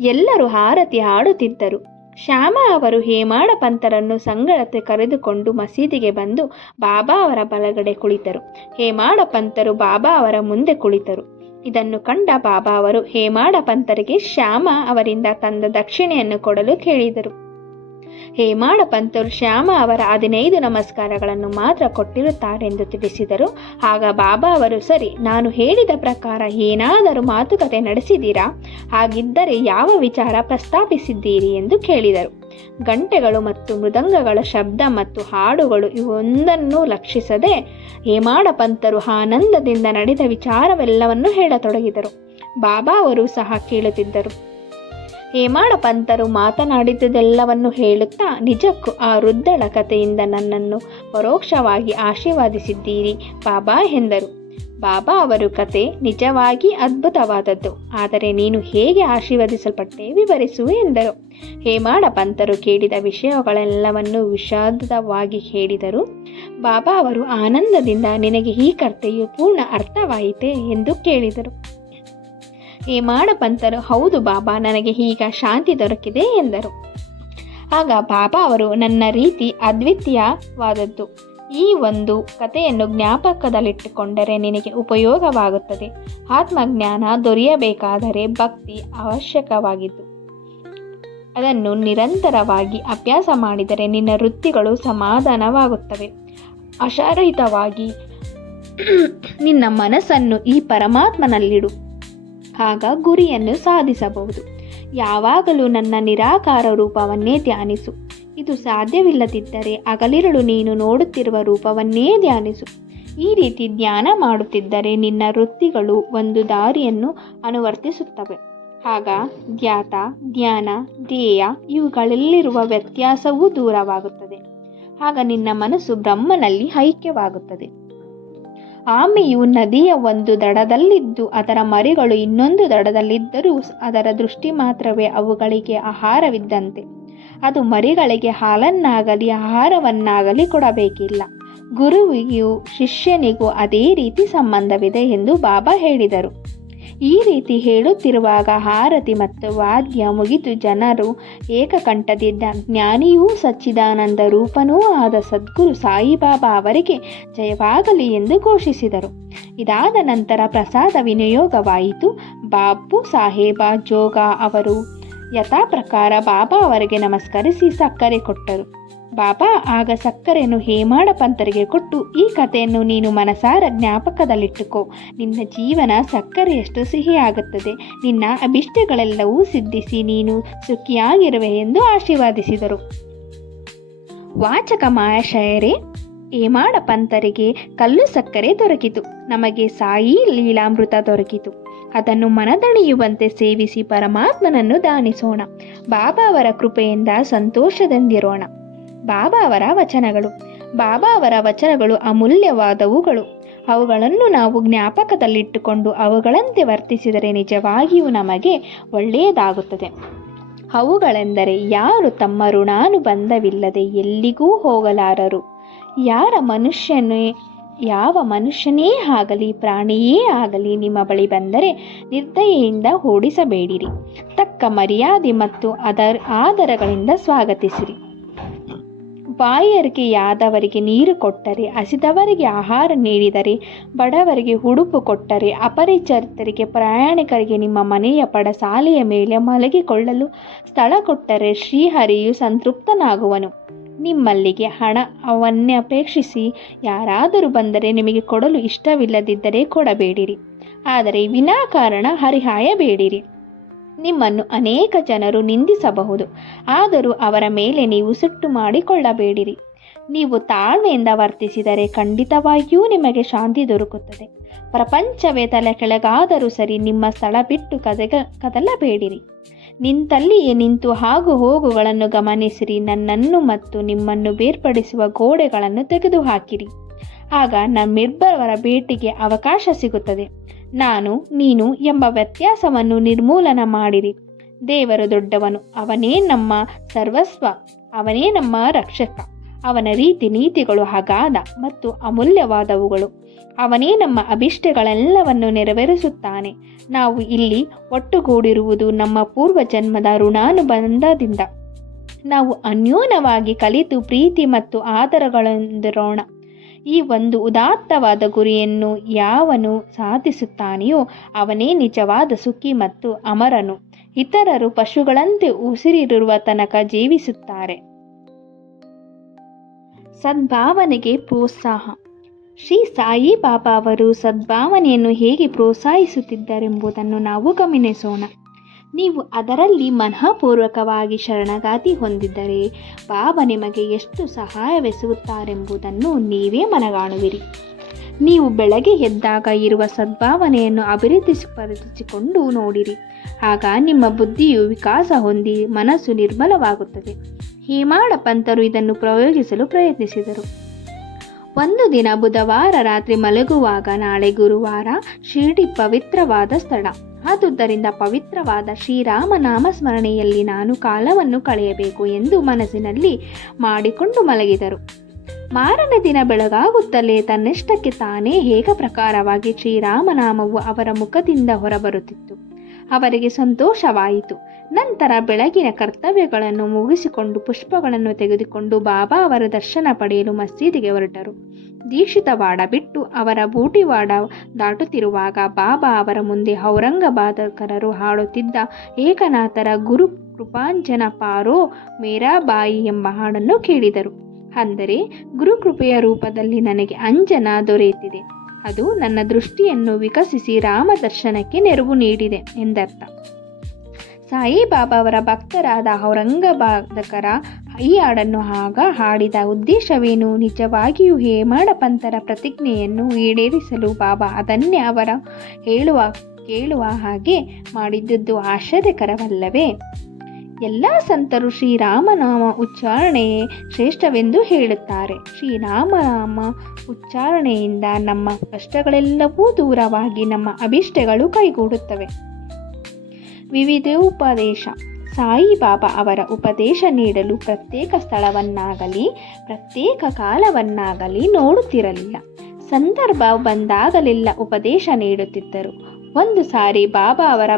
ಎಲ್ಲರೂ ಆರತಿ ಹಾಡುತ್ತಿದ್ದರು. ಶ್ಯಾಮ ಅವರು ಹೇಮಾಡ ಪಂತರನ್ನು ಸಂಗಡತೆ ಕರೆದುಕೊಂಡು ಮಸೀದಿಗೆ ಬಂದು ಬಾಬಾ ಅವರ ಬಲಗಡೆ ಕುಳಿತರು. ಹೇಮಾಡ ಪಂತರು ಬಾಬಾ ಅವರ ಮುಂದೆ ಕುಳಿತರು. ಇದನ್ನು ಕಂಡ ಬಾಬಾ ಅವರು ಹೇಮಾಡ ಪಂತರಿಗೆ ಶ್ಯಾಮ ಅವರಿಂದ ತಂದ ದಕ್ಷಿಣೆಯನ್ನು ಕೊಡಲು ಕೇಳಿದರು. ಹೇಮಾಡ ಪಂತರು ಶ್ಯಾಮ ಅವರ 15 ನಮಸ್ಕಾರಗಳನ್ನು ಮಾತ್ರ ಕೊಟ್ಟಿರುತ್ತಾರೆಂದು ತಿಳಿಸಿದರು. ಆಗ ಬಾಬಾ ಅವರು, ಸರಿ, ನಾನು ಹೇಳಿದ ಪ್ರಕಾರ ಏನಾದರೂ ಮಾತುಕತೆ ನಡೆಸಿದ್ದೀರಾ? ಹಾಗಿದ್ದರೆ ಯಾವ ವಿಚಾರ ಪ್ರಸ್ತಾಪಿಸಿದ್ದೀರಿ ಎಂದು ಕೇಳಿದರು. ಗಂಟೆಗಳು ಮತ್ತು ಮೃದಂಗಗಳ ಶಬ್ದ ಮತ್ತು ಹಾಡುಗಳು ಇವೊಂದನ್ನು ಲಕ್ಷಿಸದೆ ಹೇಮಾಡ ಪಂತರು ಆನಂದದಿಂದ ನಡೆದ ವಿಚಾರವೆಲ್ಲವನ್ನು ಹೇಳತೊಡಗಿದರು. ಬಾಬಾ ಅವರು ಸಹ ಕೇಳುತ್ತಿದ್ದರು. ಹೇಮಾಡ ಪಂತರು ಮಾತನಾಡಿದ್ದೆಲ್ಲವನ್ನು ಹೇಳುತ್ತಾ, ನಿಜಕ್ಕೂ ಆ ವೃದ್ಧಳ ಕಥೆಯಿಂದ ನನ್ನನ್ನು ಪರೋಕ್ಷವಾಗಿ ಆಶೀರ್ವಾದಿಸಿದ್ದೀರಿ ಬಾಬಾ ಎಂದರು. ಬಾಬಾ ಅವರು, ಕತೆ ನಿಜವಾಗಿ ಅದ್ಭುತವಾದದ್ದು. ಆದರೆ ನೀನು ಹೇಗೆ ಆಶೀರ್ವದಿಸಲ್ಪಟ್ಟೆ ವಿವರಿಸು ಎಂದರು. ಹೇಮಾಡ ಪಂತರು ಕೇಳಿದ ವಿಷಯಗಳೆಲ್ಲವನ್ನು ವಿಷಾದವಾಗಿ ಹೇಳಿದರು. ಬಾಬಾ ಅವರು ಆನಂದದಿಂದ, ನಿನಗೆ ಈ ಕಥೆಯು ಪೂರ್ಣ ಅರ್ಥವಾಯಿತೆ ಎಂದು ಕೇಳಿದರು. ಹೇಮಾಡ ಪಂತರು, ಹೌದು ಬಾಬಾ, ನನಗೆ ಈಗ ಶಾಂತಿ ದೊರಕಿದೆ ಎಂದರು. ಆಗ ಬಾಬಾ ಅವರು, ನನ್ನ ರೀತಿ ಅದ್ವಿತೀಯವಾದದ್ದು. ಈ ಒಂದು ಕಥೆಯನ್ನು ಜ್ಞಾಪಕದಲ್ಲಿಟ್ಟುಕೊಂಡರೆ ನಿನಗೆ ಉಪಯೋಗವಾಗುತ್ತದೆ. ಆತ್ಮಜ್ಞಾನ ದೊರೆಯಬೇಕಾದರೆ ಭಕ್ತಿ ಅವಶ್ಯಕವಾಗಿದ್ದು ಅದನ್ನು ನಿರಂತರವಾಗಿ ಅಭ್ಯಾಸ ಮಾಡಿದರೆ ನಿನ್ನ ವೃತ್ತಿಗಳು ಸಮಾಧಾನವಾಗುತ್ತವೆ. ಅಶಾರಹಿತವಾಗಿ ನಿನ್ನ ಮನಸ್ಸನ್ನು ಈ ಪರಮಾತ್ಮನಲ್ಲಿಡು. ಆಗ ಗುರಿಯನ್ನು ಸಾಧಿಸಬಹುದು. ಯಾವಾಗಲೂ ನನ್ನ ನಿರಾಕಾರ ರೂಪವನ್ನೇ ಧ್ಯಾನಿಸು. ಇದು ಸಾಧ್ಯವಿಲ್ಲದಿದ್ದರೆ ಹಗಲಿರುಳು ನೀನು ನೋಡುತ್ತಿರುವ ರೂಪವನ್ನೇ ಧ್ಯಾನಿಸು. ಈ ರೀತಿ ಧ್ಯಾನ ಮಾಡುತ್ತಿದ್ದರೆ ನಿನ್ನ ವೃತ್ತಿಗಳು ಒಂದು ದಾರಿಯನ್ನು ಅನುವರ್ತಿಸುತ್ತವೆ. ಆಗ ಧ್ಯಾತ, ಧ್ಯಾನ, ಧ್ಯೇಯ ಇವುಗಳಲ್ಲಿರುವ ವ್ಯತ್ಯಾಸವೂ ದೂರವಾಗುತ್ತದೆ. ಆಗ ನಿನ್ನ ಮನಸ್ಸು ಬ್ರಹ್ಮನಲ್ಲಿ ಐಕ್ಯವಾಗುತ್ತದೆ. ಆಮೆಯು ನದಿಯ ಒಂದು ದಡದಲ್ಲಿದ್ದು ಅದರ ಮರಿಗಳು ಇನ್ನೊಂದು ದಡದಲ್ಲಿದ್ದರೂ ಅದರ ದೃಷ್ಟಿ ಮಾತ್ರವೇ ಅವುಗಳಿಗೆ ಆಹಾರವಿದ್ದಂತೆ. ಅದು ಮರಿಗಳಿಗೆ ಹಾಲನ್ನಾಗಲಿ ಆಹಾರವನ್ನಾಗಲಿ ಕೊಡಬೇಕಿಲ್ಲ. ಗುರುವಿಗೂ ಶಿಷ್ಯನಿಗೂ ಅದೇ ರೀತಿ ಸಂಬಂಧವಿದೆ ಎಂದು ಬಾಬಾ ಹೇಳಿದರು. ಈ ರೀತಿ ಹೇಳುತ್ತಿರುವಾಗ ಆರತಿ ಮತ್ತು ವಾದ್ಯ ಮುಗಿದು ಜನರು ಏಕಕಂಠದಿಂದ ಜ್ಞಾನಿಯೂ ಸಚ್ಚಿದಾನಂದ ರೂಪನೂ ಆದ ಸದ್ಗುರು ಸಾಯಿಬಾಬಾ ಅವರಿಗೆ ಜಯವಾಗಲಿ ಎಂದು ಘೋಷಿಸಿದರು. ಇದಾದ ನಂತರ ಪ್ರಸಾದ ವಿನಿಯೋಗವಾಯಿತು. ಬಾಬು ಸಾಹೇಬ ಜೋಗ ಅವರು ಯಥಾ ಪ್ರಕಾರ ಬಾಬಾ ಅವರಿಗೆ ನಮಸ್ಕರಿಸಿ ಸಕ್ಕರೆ ಕೊಟ್ಟರು. ಬಾಬಾ ಆಗ ಸಕ್ಕರೆಯನ್ನು ಹೇಮಾಡ ಪಂತರಿಗೆ ಕೊಟ್ಟು, ಈ ಕಥೆಯನ್ನು ನೀನು ಮನಸಾರ ಜ್ಞಾಪಕದಲ್ಲಿಟ್ಟುಕೋ. ನಿನ್ನ ಜೀವನ ಸಕ್ಕರೆಯಷ್ಟು ಸಿಹಿಯಾಗುತ್ತದೆ. ನಿನ್ನ ಅಭಿಷ್ಟಗಳೆಲ್ಲವೂ ಸಿದ್ಧಿಸಿ ನೀನು ಸುಖಿಯಾಗಿರುವೆ ಎಂದು ಆಶೀರ್ವಾದಿಸಿದರು. ವಾಚಕ ಮಹಾಶಯರೇ, ಹೇಮಾಡ ಪಂತರಿಗೆ ಕಲ್ಲು ಸಕ್ಕರೆ ದೊರಕಿತು. ನಮಗೆ ಸಾಯಿ ಲೀಲಾಮೃತ ದೊರಕಿತು. ಅದನ್ನು ಮನದಣಿಯುವಂತೆ ಸೇವಿಸಿ ಪರಮಾತ್ಮನನ್ನು ದಾನಿಸೋಣ. ಬಾಬಾ ಅವರ ಕೃಪೆಯಿಂದ ಸಂತೋಷದಿಂದಿರೋಣ. ಬಾಬಾ ಅವರ ವಚನಗಳು ಅಮೂಲ್ಯವಾದವುಗಳು. ಅವುಗಳನ್ನು ನಾವು ಜ್ಞಾಪಕದಲ್ಲಿಟ್ಟುಕೊಂಡು ಅವುಗಳಂತೆ ವರ್ತಿಸಿದರೆ ನಿಜವಾಗಿಯೂ ನಮಗೆ ಒಳ್ಳೆಯದಾಗುತ್ತದೆ. ಅವುಗಳೆಂದರೆ, ಯಾರು ತಮ್ಮ ಋಣಾನುಬಂಧವಿಲ್ಲದೆ ಎಲ್ಲಿಗೂ ಹೋಗಲಾರರು. ಯಾರ ಮನುಷ್ಯನೇ ಯಾವ ಮನುಷ್ಯನೇ ಆಗಲಿ ಪ್ರಾಣಿಯೇ ಆಗಲಿ ನಿಮ್ಮ ಬಳಿ ಬಂದರೆ ನಿರ್ದಯೆಯಿಂದ ಓಡಿಸಬೇಡಿರಿ. ತಕ್ಕ ಮರ್ಯಾದೆ ಮತ್ತು ಆದರಗಳಿಂದ ಸ್ವಾಗತಿಸಿರಿ. ಬಾಯಾರಿಕೆಯಾದವರಿಗೆ ನೀರು ಕೊಟ್ಟರೆ, ಹಸಿದವರಿಗೆ ಆಹಾರ ನೀಡಿದರೆ, ಬಡವರಿಗೆ ಉಡುಪು ಕೊಟ್ಟರೆ, ಅಪರಿಚಿತರಿಗೆ ಪ್ರಯಾಣಿಕರಿಗೆ ನಿಮ್ಮ ಮನೆಯ ಪಡಸಾಲೆಯ ಮೇಲೆ ಮಲಗಿಕೊಳ್ಳಲು ಸ್ಥಳ ಕೊಟ್ಟರೆ ಶ್ರೀಹರಿಯು ಸಂತೃಪ್ತನಾಗುವನು. ನಿಮ್ಮಲ್ಲಿಗೆ ಹಣವನ್ನಪೇಕ್ಷಿಸಿ ಯಾರಾದರೂ ಬಂದರೆ ನಿಮಗೆ ಕೊಡಲು ಇಷ್ಟವಿಲ್ಲದಿದ್ದರೆ ಕೊಡಬೇಡಿರಿ, ಆದರೆ ವಿನಾಕಾರಣ ಹರಿಹಾಯಬೇಡಿರಿ. ನಿಮ್ಮನ್ನು ಅನೇಕ ಜನರು ನಿಂದಿಸಬಹುದು, ಆದರೂ ಅವರ ಮೇಲೆ ನೀವು ಸಿಟ್ಟು ಮಾಡಿಕೊಳ್ಳಬೇಡಿರಿ. ನೀವು ತಾಳ್ಮೆಯಿಂದ ವರ್ತಿಸಿದರೆ ಖಂಡಿತವಾಗಿಯೂ ನಿಮಗೆ ಶಾಂತಿ ದೊರಕುತ್ತದೆ. ಪ್ರಪಂಚವೇ ತಲೆ ಕೆಳಗಾದರೂ ಸರಿ, ನಿಮ್ಮ ಸ್ಥಳ ಬಿಟ್ಟು ಕದಲಬೇಡಿರಿ. ನಿಂತಲ್ಲಿಯೇ ನಿಂತು ಆಗು ಹೋಗುಗಳನ್ನು ಗಮನಿಸಿರಿ. ನನ್ನನ್ನು ಮತ್ತು ನಿಮ್ಮನ್ನು ಬೇರ್ಪಡಿಸುವ ಗೋಡೆಗಳನ್ನು ತೆಗೆದುಹಾಕಿರಿ. ಆಗ ನಮ್ಮಿಬ್ಬರ ಭೇಟಿಗೆ ಅವಕಾಶ ಸಿಗುತ್ತದೆ. ನಾನು ನೀನು ಎಂಬ ವ್ಯತ್ಯಾಸವನ್ನು ನಿರ್ಮೂಲನ ಮಾಡಿರಿ. ದೇವರು ದೊಡ್ಡವನು, ಅವನೇ ನಮ್ಮ ಸರ್ವಸ್ವ, ಅವನೇ ನಮ್ಮ ರಕ್ಷಕ. ಅವನ ರೀತಿ ನೀತಿಗಳು ಅಗಾಧ ಮತ್ತು ಅಮೂಲ್ಯವಾದವುಗಳು. ಅವನೇ ನಮ್ಮ ಅಭಿಷ್ಟಗಳೆಲ್ಲವನ್ನು ನೆರವೇರಿಸುತ್ತಾನೆ. ನಾವು ಇಲ್ಲಿ ಒಟ್ಟುಗೂಡಿರುವುದು ನಮ್ಮ ಪೂರ್ವಜನ್ಮದ ಋಣಾನುಬಂಧದಿಂದ. ನಾವು ಅನ್ಯೋನ್ಯವಾಗಿ ಕಲಿತು ಪ್ರೀತಿ ಮತ್ತು ಆದರಗಳೊಂದಿರೋಣ. ಈ ಒಂದು ಉದಾತ್ತವಾದ ಗುರಿಯನ್ನು ಯಾವನು ಸಾಧಿಸುತ್ತಾನೆಯೋ ಅವನೇ ನಿಜವಾದ ಸುಖಿ ಮತ್ತು ಅಮರನು. ಇತರರು ಪಶುಗಳಂತೆ ಉಸಿರಿರುವ ತನಕ ಜೀವಿಸುತ್ತಾರೆ. ಸದ್ಭಾವನೆಗೆ ಪ್ರೋತ್ಸಾಹ. ಶ್ರೀ ಸಾಯಿ ಬಾಬಾ ಅವರು ಸದ್ಭಾವನೆಯನ್ನು ಹೇಗೆ ಪ್ರೋತ್ಸಾಹಿಸುತ್ತಿದ್ದರೆಂಬುದನ್ನು ನಾವು ಗಮನಿಸೋಣ. ನೀವು ಅದರಲ್ಲಿ ಮನಃಪೂರ್ವಕವಾಗಿ ಶರಣಾಗತಿ ಹೊಂದಿದ್ದರೆ ಬಾಬಾ ನಿಮಗೆ ಎಷ್ಟು ಸಹಾಯವೆಸಗುತ್ತಾರೆಂಬುದನ್ನು ನೀವೇ ಮನಗಾಣುವಿರಿ. ನೀವು ಬೆಳಗ್ಗೆ ಎದ್ದಾಗ ಇರುವ ಸದ್ಭಾವನೆಯನ್ನು ಅಭಿವೃದ್ಧಿಪಡಿಸಿಕೊಂಡು ನೋಡಿರಿ. ಆಗ ನಿಮ್ಮ ಬುದ್ಧಿಯು ವಿಕಾಸ ಹೊಂದಿ ಮನಸ್ಸು ನಿರ್ಮಲವಾಗುತ್ತದೆ. ಹೇಮಾಡ ಪಂತರು ಇದನ್ನು ಪ್ರಯೋಗಿಸಲು ಪ್ರಯತ್ನಿಸಿದರು. ಒಂದು ದಿನ ಬುಧವಾರ ರಾತ್ರಿ ಮಲಗುವಾಗ, ನಾಳೆ ಗುರುವಾರ, ಶಿರ್ಡಿ ಪವಿತ್ರವಾದ ಸ್ಥಳ, ಆದುದರಿಂದ ಪವಿತ್ರವಾದ ಶ್ರೀರಾಮ ನಾಮಸ್ಮರಣೆಯಲ್ಲಿ ನಾನು ಕಾಲವನ್ನು ಕಳೆಯಬೇಕು ಎಂದು ಮನಸ್ಸಿನಲ್ಲಿ ಮಾಡಿಕೊಂಡು ಮಲಗಿದರು. ಮಾರನೇ ದಿನ ಬೆಳಗಾಗುತ್ತಲೇ ತನ್ನಿಷ್ಟಕ್ಕೆ ತಾನೇ ಏಕಪ್ರಕಾರವಾಗಿ ಶ್ರೀರಾಮನಾಮವು ಅವರ ಮುಖದಿಂದ ಹೊರಬರುತ್ತಿತ್ತು. ಅವರಿಗೆ ಸಂತೋಷವಾಯಿತು. ನಂತರ ಬೆಳಗಿನ ಕರ್ತವ್ಯಗಳನ್ನು ಮುಗಿಸಿಕೊಂಡು ಪುಷ್ಪಗಳನ್ನು ತೆಗೆದುಕೊಂಡು ಬಾಬಾ ಅವರ ದರ್ಶನ ಪಡೆಯಲು ಮಸೀದಿಗೆ ಹೊರಟರು. ದೀಕ್ಷಿತವಾಡ ಬಿಟ್ಟು ಅವರ ಬೂಟಿವಾಡ ದಾಟುತ್ತಿರುವಾಗ ಬಾಬಾ ಅವರ ಮುಂದೆ ಔರಂಗಾಬಾದಕರರು ಹಾಡುತ್ತಿದ್ದ ಏಕನಾಥರ ಗುರು ಕೃಪಾಂಜನ ಪಾರೋ ಮೇರಾಬಾಯಿ ಎಂಬ ಹಾಡನ್ನು ಕೇಳಿದರು. ಅಂದರೆ ಗುರುಕೃಪೆಯ ರೂಪದಲ್ಲಿ ನನಗೆ ಅಂಜನ ದೊರೆಯುತ್ತಿದೆ, ಅದು ನನ್ನ ದೃಷ್ಟಿಯನ್ನು ವಿಕಸಿಸಿ ರಾಮ ದರ್ಶನಕ್ಕೆ ನೆರವು ನೀಡಿದೆ ಎಂದರ್ಥ. ಸಾಯಿಬಾಬಾ ಅವರ ಭಕ್ತರಾದ ಔರಂಗಾಬಾದಕರ ಈ ಹಾಡನ್ನು ಆಗ ಹಾಡಿದ ಉದ್ದೇಶವೇನು? ನಿಜವಾಗಿಯೂ ಹೇಮಾಡ ಪಂತರ ಪ್ರತಿಜ್ಞೆಯನ್ನು ಈಡೇರಿಸಲು ಬಾಬಾ ಅದನ್ನೇ ಅವರ ಕೇಳುವ ಹಾಗೆ ಮಾಡಿದ್ದುದು ಆಶ್ಚರ್ಯಕರವಲ್ಲವೇ? ಎಲ್ಲ ಸಂತರು ಶ್ರೀರಾಮನಾಮ ಉಚ್ಚಾರಣೆಯೇ ಶ್ರೇಷ್ಠವೆಂದು ಹೇಳುತ್ತಾರೆ. ಶ್ರೀರಾಮನಾಮ ಉಚ್ಚಾರಣೆಯಿಂದ ನಮ್ಮ ಕಷ್ಟಗಳೆಲ್ಲವೂ ದೂರವಾಗಿ ನಮ್ಮ ಅಭಿಷ್ಟಗಳು ಕೈಗೂಡುತ್ತವೆ. ವಿವಿಧ ಉಪದೇಶ. ಸಾಯಿಬಾಬಾ ಅವರ ಉಪದೇಶ ನೀಡಲು ಪ್ರತ್ಯೇಕ ಸ್ಥಳವನ್ನಾಗಲಿ ಪ್ರತ್ಯೇಕ ಕಾಲವನ್ನಾಗಲಿ ನೋಡುತ್ತಿರಲಿಲ್ಲ. ಸಂದರ್ಭ ಬಂದಾಗಲೆಲ್ಲ ಉಪದೇಶ ನೀಡುತ್ತಿದ್ದರು. ಒಂದು ಸಾರಿ ಬಾಬಾ ಅವರ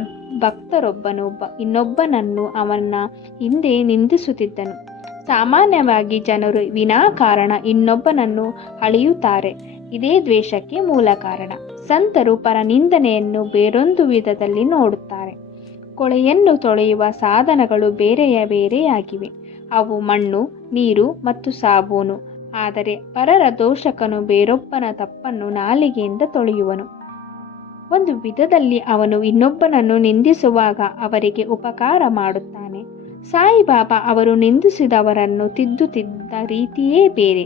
ಭಕ್ತರೊಬ್ಬನು ಇನ್ನೊಬ್ಬನನ್ನು ಅವನ ಹಿಂದೆ ನಿಂದಿಸುತ್ತಿದ್ದನು. ಸಾಮಾನ್ಯವಾಗಿ ಜನರು ವಿನಾಕಾರಣ ಇನ್ನೊಬ್ಬನನ್ನು ಅಳೆಯುತ್ತಾರೆ. ಇದೇ ದ್ವೇಷಕ್ಕೆ ಮೂಲ ಕಾರಣ. ಸಂತರು ಪರನಿಂದನೆಯನ್ನು ಬೇರೊಂದು ವಿಧದಲ್ಲಿ ನೋಡುತ್ತಾರೆ. ಕೊಳೆಯನ್ನು ತೊಳೆಯುವ ಸಾಧನಗಳು ಬೇರೆಯಾಗಿವೆ. ಅವು ಮಣ್ಣು, ನೀರು ಮತ್ತು ಸಾಬೂನು. ಆದರೆ ಪರರ ದೋಷಕನು ಬೇರೊಬ್ಬನ ತಪ್ಪನ್ನು ನಾಲಿಗೆಯಿಂದ ತೊಳೆಯುವನು. ಒಂದು ವಿಧದಲ್ಲಿ ಅವನು ಇನ್ನೊಬ್ಬನನ್ನು ನಿಂದಿಸುವಾಗ ಅವರಿಗೆ ಉಪಕಾರ ಮಾಡುತ್ತಾನೆ. ಸಾಯಿಬಾಬಾ ಅವರು ನಿಂದಿಸಿದವರನ್ನು ತಿದ್ದುತ್ತಿದ್ದ ರೀತಿಯೇ ಬೇರೆ.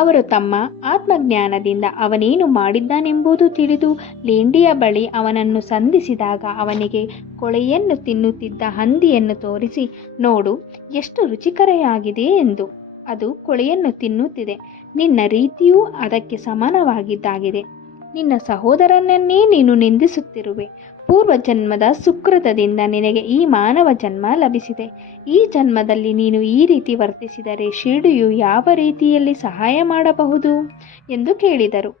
ಅವರು ತಮ್ಮ ಆತ್ಮಜ್ಞಾನದಿಂದ ಅವನೇನು ಮಾಡಿದ್ದಾನೆಂಬುದು ತಿಳಿದು ಲೇಂಡಿಯ ಬಳಿ ಅವನನ್ನು ಸಂಧಿಸಿದಾಗ ಅವನಿಗೆ ಕೊಳೆಯನ್ನು ತಿನ್ನುತ್ತಿದ್ದ ಹಂದಿಯನ್ನು ತೋರಿಸಿ, ನೋಡು ಎಷ್ಟು ರುಚಿಕರವಾಗಿದೆ ಎಂದು. ಅದು ಕೊಳೆಯನ್ನು ತಿನ್ನುತ್ತಿದೆ. ನಿನ್ನ ರೀತಿಯೂ ಅದಕ್ಕೆ ಸಮಾನವಾಗಿದ್ದಾಗಿದೆ. ನಿನ್ನ ಸಹೋದರನನ್ನೇ ನೀನು ನಿಂದಿಸುತ್ತಿರುವೆ. ಪೂರ್ವಜನ್ಮದ ಸುಕೃತದಿಂದ ನಿನಗೆ ಈ ಮಾನವ ಜನ್ಮ ಲಭಿಸಿದೆ. ಈ ಜನ್ಮದಲ್ಲಿ ನೀನು ಈ ರೀತಿ ವರ್ತಿಸಿದರೆ ಶಿರ್ಡಿಯು ಯಾವ ರೀತಿಯಲ್ಲಿ ಸಹಾಯ ಮಾಡಬಹುದು ಎಂದು ಕೇಳಿದರು.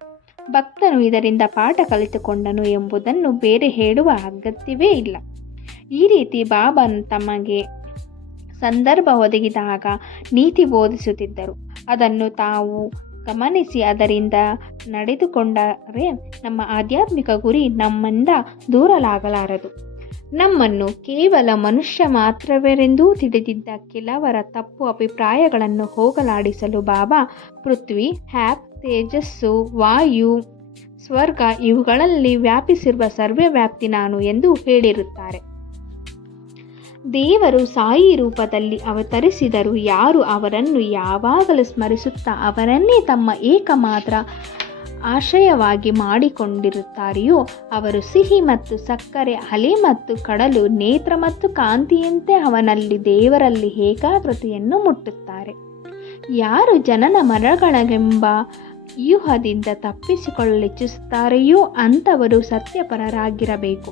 ಭಕ್ತನು ಇದರಿಂದ ಪಾಠ ಕಲಿತುಕೊಂಡನು ಎಂಬುದನ್ನು ಬೇರೆ ಹೇಳುವ ಅಗತ್ಯವೇ ಇಲ್ಲ. ಈ ರೀತಿ ಬಾಬಾ ತಮಗೆ ಸಂದರ್ಭ ಒದಗಿದಾಗ ನೀತಿ ಬೋಧಿಸುತ್ತಿದ್ದರು. ಅದನ್ನು ತಾವು ಗಮನಿಸಿ ಅದರಿಂದ ನಡೆದುಕೊಂಡರೆ ನಮ್ಮ ಆಧ್ಯಾತ್ಮಿಕ ಗುರಿ ನಮ್ಮಿಂದ ದೂರಲಾಗಲಾರದು. ನಮ್ಮನ್ನು ಕೇವಲ ಮನುಷ್ಯ ಮಾತ್ರವೆಂದೂ ತಿಳಿದಿದ್ದ ಕೆಲವರ ತಪ್ಪು ಅಭಿಪ್ರಾಯಗಳನ್ನು ಹೋಗಲಾಡಿಸಲು ಬಾಬಾ ಪೃಥ್ವಿ, ಹ್ಯಾಪ್, ತೇಜಸ್ಸು, ವಾಯು, ಸ್ವರ್ಗ ಇವುಗಳಲ್ಲಿ ವ್ಯಾಪಿಸಿರುವ ಸರ್ವವ್ಯಾಪ್ತಿ ನಾನು ಎಂದು ಹೇಳಿರುತ್ತಾರೆ. ದೇವರು ಸಾಯಿ ರೂಪದಲ್ಲಿ ಅವತರಿಸಿದರು. ಯಾರು ಅವರನ್ನು ಯಾವಾಗಲೂ ಸ್ಮರಿಸುತ್ತಾ ಅವರನ್ನೇ ತಮ್ಮ ಏಕಮಾತ್ರ ಆಶ್ರಯವಾಗಿ ಮಾಡಿಕೊಂಡಿರುತ್ತಾರೆಯೋ ಅವರು ಸಿಹಿ ಮತ್ತು ಸಕ್ಕರೆ, ಅಲೆ ಮತ್ತು ಕಡಲು, ನೇತ್ರ ಮತ್ತು ಕಾಂತಿಯಂತೆ ಅವನಲ್ಲಿ ದೇವರಲ್ಲಿ ಏಕಾಗ್ರತೆಯನ್ನು ಮುಟ್ಟುತ್ತಾರೆ. ಯಾರು ಜನನ ಮರಣಗಳೆಂಬ ವ್ಯೂಹದಿಂದ ತಪ್ಪಿಸಿಕೊಳ್ಳಿಚ್ಛಿಸುತ್ತಾರೆಯೋ ಅಂಥವರು ಸತ್ಯಪರರಾಗಿರಬೇಕು.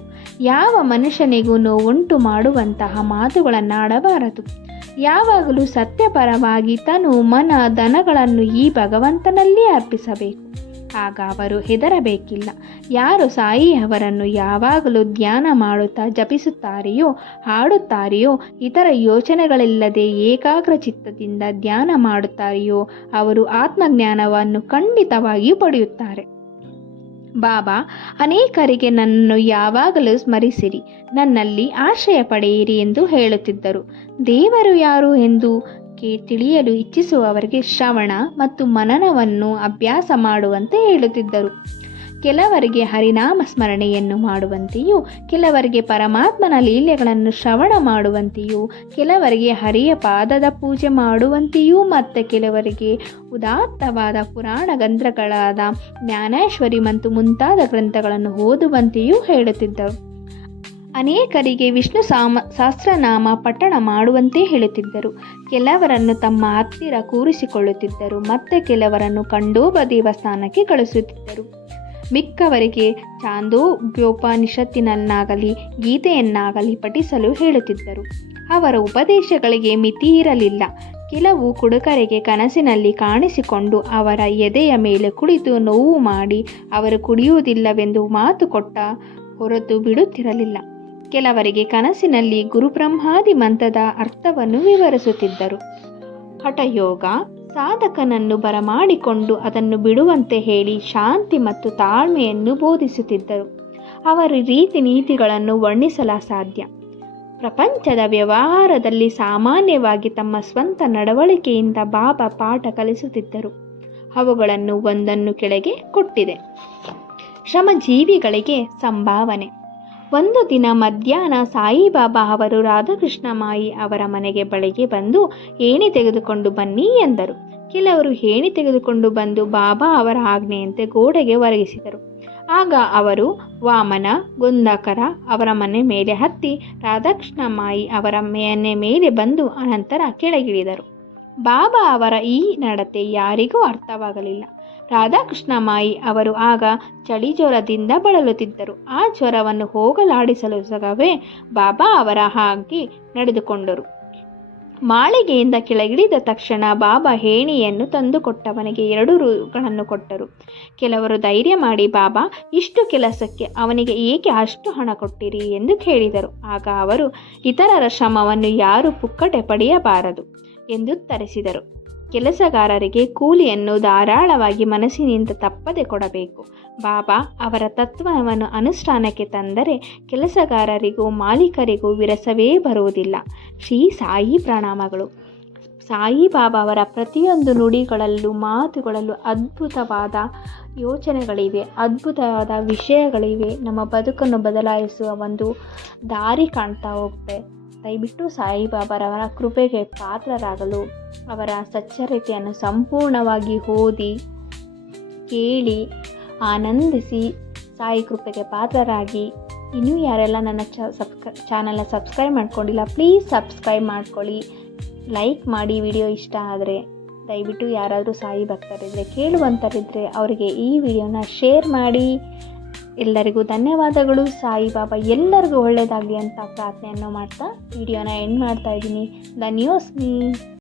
ಯಾವ ಮನುಷ್ಯನಿಗೂ ನೋವುಂಟು ಮಾಡುವಂತಹ ಮಾತುಗಳನ್ನಾಡಬಾರದು. ಯಾವಾಗಲೂ ಸತ್ಯಪರವಾಗಿ ತನು, ಮನ, ಧನಗಳನ್ನು ಈ ಭಗವಂತನಲ್ಲೇ ಅರ್ಪಿಸಬೇಕು. ಆಗ ಅವರು ಹೆದರಬೇಕಿಲ್ಲ. ಯಾರು ಸಾಯಿ ಅವರನ್ನು ಯಾವಾಗಲೂ ಧ್ಯಾನ ಮಾಡುತ್ತಾ ಜಪಿಸುತ್ತಾರೆಯೋ, ಹಾಡುತ್ತಾರೆಯೋ, ಇತರ ಯೋಚನೆಗಳಿಲ್ಲದೆ ಏಕಾಗ್ರ ಚಿತ್ತದಿಂದ ಧ್ಯಾನ ಮಾಡುತ್ತಾರೆಯೋ ಅವರು ಆತ್ಮಜ್ಞಾನವನ್ನು ಖಂಡಿತವಾಗಿಯೂ ಪಡೆಯುತ್ತಾರೆ. ಬಾಬಾ ಅನೇಕರಿಗೆ ನನ್ನನ್ನು ಯಾವಾಗಲೂ ಸ್ಮರಿಸಿರಿ, ನನ್ನಲ್ಲಿ ಆಶ್ರಯ ಪಡೆಯಿರಿ ಎಂದು ಹೇಳುತ್ತಿದ್ದರು. ದೇವರು ಯಾರು ಎಂದು ತಿಳಿಯಲು ಇಚ್ಛಿಸುವವರಿಗೆ ಶ್ರವಣ ಮತ್ತು ಮನನವನ್ನು ಅಭ್ಯಾಸ ಮಾಡುವಂತೆ ಹೇಳುತ್ತಿದ್ದರು. ಕೆಲವರಿಗೆ ಹರಿನಾಮ ಸ್ಮರಣೆಯನ್ನು ಮಾಡುವಂತೆಯೂ, ಕೆಲವರಿಗೆ ಪರಮಾತ್ಮನ ಲೀಲೆಗಳನ್ನು ಶ್ರವಣ ಮಾಡುವಂತೆಯೂ, ಕೆಲವರಿಗೆ ಹರಿಯ ಪಾದದ ಪೂಜೆ ಮಾಡುವಂತೆಯೂ ಮತ್ತು ಕೆಲವರಿಗೆ ಉದಾತ್ತವಾದ ಪುರಾಣ ಗ್ರಂಥಗಳಾದ ಜ್ಞಾನೇಶ್ವರಿ ಮತ್ತು ಮುಂತಾದ ಗ್ರಂಥಗಳನ್ನು ಓದುವಂತೆಯೂ ಹೇಳುತ್ತಿದ್ದರು. ಅನೇಕರಿಗೆ ವಿಷ್ಣು ಸಹಸ್ರನಾಮ ಪಠಣ ಮಾಡುವಂತೆ ಹೇಳುತ್ತಿದ್ದರು. ಕೆಲವರನ್ನು ತಮ್ಮ ಹತ್ತಿರ ಕೂರಿಸಿಕೊಳ್ಳುತ್ತಿದ್ದರು ಮತ್ತು ಕೆಲವರನ್ನು ಖಂಡೋಬ ದೇವಸ್ಥಾನಕ್ಕೆ ಕಳಿಸುತ್ತಿದ್ದರು. ಮಿಕ್ಕವರಿಗೆ ಚಾಂದೋಗ್ಯೋಪನಿಷತ್ತಿನನ್ನಾಗಲಿ ಗೀತೆಯನ್ನಾಗಲಿ ಪಠಿಸಲು ಹೇಳುತ್ತಿದ್ದರು. ಅವರ ಉಪದೇಶಗಳಿಗೆ ಮಿತಿ ಇರಲಿಲ್ಲ. ಕೆಲವು ಕುಡುಕರಿಗೆ ಕನಸಿನಲ್ಲಿ ಕಾಣಿಸಿಕೊಂಡು ಅವರ ಎದೆಯ ಮೇಲೆ ಕುಳಿತು ನೋವು ಮಾಡಿ ಅವರು ಕುಡಿಯುವುದಿಲ್ಲವೆಂದು ಮಾತು ಕೊಟ್ಟ ಹೊರತು ಬಿಡುತ್ತಿರಲಿಲ್ಲ. ಕೆಲವರಿಗೆ ಕನಸಿನಲ್ಲಿ ಗುರುಬ್ರಹ್ಮಾದಿ ಮಂತ್ರದ ಅರ್ಥವನ್ನು ವಿವರಿಸುತ್ತಿದ್ದರು. ಹಠಯೋಗ ಸಾಧಕನನ್ನು ಬರಮಾಡಿಕೊಂಡು ಅದನ್ನು ಬಿಡುವಂತೆ ಹೇಳಿ ಶಾಂತಿ ಮತ್ತು ತಾಳ್ಮೆಯನ್ನು ಬೋಧಿಸುತ್ತಿದ್ದರು. ಅವರ ರೀತಿ ನೀತಿಗಳನ್ನು ವರ್ಣಿಸಲು ಅಸಾಧ್ಯ. ಪ್ರಪಂಚದ ವ್ಯವಹಾರದಲ್ಲಿ ಸಾಮಾನ್ಯವಾಗಿ ತಮ್ಮ ಸ್ವಂತ ನಡವಳಿಕೆಯಿಂದ ಬಾಬಾ ಪಾಠ ಕಲಿಸುತ್ತಿದ್ದರು. ಅವುಗಳನ್ನು ಒಂದನ್ನು ಕೆಳಗೆ ಕೊಟ್ಟಿದೆ. ಶ್ರಮಜೀವಿಗಳಿಗೆ ಸಂಭಾವನೆ. ಒಂದು ದಿನ ಮಧ್ಯಾಹ್ನ ಸಾಯಿಬಾಬಾ ಅವರು ರಾಧಾಕೃಷ್ಣ ಮಾಯಿ ಅವರ ಮನೆಗೆ ಬಳಿಗೆ ಬಂದು ಏಣಿ ತೆಗೆದುಕೊಂಡು ಬನ್ನಿ ಎಂದರು. ಕೆಲವರು ಏಣಿ ತೆಗೆದುಕೊಂಡು ಬಂದು ಬಾಬಾ ಅವರ ಆಜ್ಞೆಯಂತೆ ಗೋಡೆಗೆ ಒರಗಿಸಿದರು. ಆಗ ಅವರು ವಾಮನ ಗುಂದಕರ ಅವರ ಮನೆ ಮೇಲೆ ಹತ್ತಿ ರಾಧಾಕೃಷ್ಣ ಮಾಯಿ ಅವರ ಮನೆ ಮೇಲೆ ಬಂದು ಅನಂತರ ಕೆಳಗಿಳಿದರು. ಬಾಬಾ ಅವರ ಈ ನಡತೆ ಯಾರಿಗೂ ಅರ್ಥವಾಗಲಿಲ್ಲ. ರಾಧಾಕೃಷ್ಣ ಮಾಯಿ ಅವರು ಆಗ ಚಳಿ ಜ್ವರದಿಂದ ಬಳಲುತ್ತಿದ್ದರು. ಆ ಜ್ವರವನ್ನು ಹೋಗಲಾಡಿಸಲು ಸಗವೇ ಬಾಬಾ ಅವರ ಹಾಗೆ ನಡೆದುಕೊಂಡರು. ಮಾಳಿಗೆಯಿಂದ ಕೆಳಗಿಳಿದ ತಕ್ಷಣ ಬಾಬಾ ಏಣಿಯನ್ನು ತಂದುಕೊಟ್ಟವನಿಗೆ 2 ರೂಗಳನ್ನು ಕೊಟ್ಟರು. ಕೆಲವರು ಧೈರ್ಯ ಮಾಡಿ ಬಾಬಾ ಇಷ್ಟು ಕೆಲಸಕ್ಕೆ ಅವನಿಗೆ ಏಕೆ ಅಷ್ಟು ಹಣ ಕೊಟ್ಟಿರಿ ಎಂದು ಕೇಳಿದರು. ಆಗ ಅವರು ಇತರರ ಶ್ರಮವನ್ನು ಯಾರು ಪುಕ್ಕಟೆ ಪಡೆಯಬಾರದು ಎಂದು ಉತ್ತರಿಸಿದರು. ಕೆಲಸಗಾರರಿಗೆ ಕೂಲಿಯನ್ನು ಧಾರಾಳವಾಗಿ ಮನಸ್ಸಿನಿಂದ ತಪ್ಪದೆ ಕೊಡಬೇಕು. ಬಾಬಾ ಅವರ ತತ್ವವನ್ನು ಅನುಷ್ಠಾನಕ್ಕೆ ತಂದರೆ ಕೆಲಸಗಾರರಿಗೂ ಮಾಲೀಕರಿಗೂ ವಿರಸವೇ ಬರುವುದಿಲ್ಲ. ಶ್ರೀ ಸಾಯಿ ಪ್ರಣಾಮಗಳು. ಸಾಯಿಬಾಬಾ ಅವರ ಪ್ರತಿಯೊಂದು ನುಡಿಗಳಲ್ಲೂ ಮಾತುಗಳಲ್ಲೂ ಅದ್ಭುತವಾದ ಯೋಚನೆಗಳಿವೆ, ಅದ್ಭುತವಾದ ವಿಷಯಗಳಿವೆ. ನಮ್ಮ ಬದುಕನ್ನು ಬದಲಾಯಿಸುವ ಒಂದು ದಾರಿ ಕಾಣ್ತಾ ಹೋಗುತ್ತೆ. ದಯವಿಟ್ಟು ಸಾಯಿಬಾಬಾರವರ ಕೃಪೆಗೆ ಪಾತ್ರರಾಗಲು ಅವರ ಸಚ್ಚರಿತೆಯನ್ನು ಸಂಪೂರ್ಣವಾಗಿ ಓದಿ ಕೇಳಿ ಆನಂದಿಸಿ ಸಾಯಿ ಕೃಪೆಗೆ ಪಾತ್ರರಾಗಿ. ಇನ್ನೂ ಯಾರೆಲ್ಲ ನನ್ನ ಚಾನಲ್ನ ಸಬ್ಸ್ಕ್ರೈಬ್ ಮಾಡ್ಕೊಂಡಿಲ್ಲ, ಪ್ಲೀಸ್ ಸಬ್ಸ್ಕ್ರೈಬ್ ಮಾಡ್ಕೊಳ್ಳಿ. ಲೈಕ್ ಮಾಡಿ. ವಿಡಿಯೋ ಇಷ್ಟ ಆದರೆ ದಯವಿಟ್ಟು ಯಾರಾದರೂ ಸಾಯಿ ಭಕ್ತರಿದ್ದರೆ ಕೇಳುವಂಥರಿದ್ದರೆ ಅವರಿಗೆ ಈ ವಿಡಿಯೋನ ಶೇರ್ ಮಾಡಿ. ಎಲ್ಲರಿಗೂ ಧನ್ಯವಾದಗಳು. ಸಾಯಿಬಾಬಾ ಎಲ್ಲರಿಗೂ ಒಳ್ಳೆಯದಾಗಲಿ ಅಂತ ಪ್ರಾರ್ಥನೆಯನ್ನು ಮಾಡ್ತಾ ವಿಡಿಯೋನ ಎಂಡ್ ಮಾಡ್ತಾ ಇದ್ದೀನಿ. ಧನ್ಯೋಸ್ಮಿ.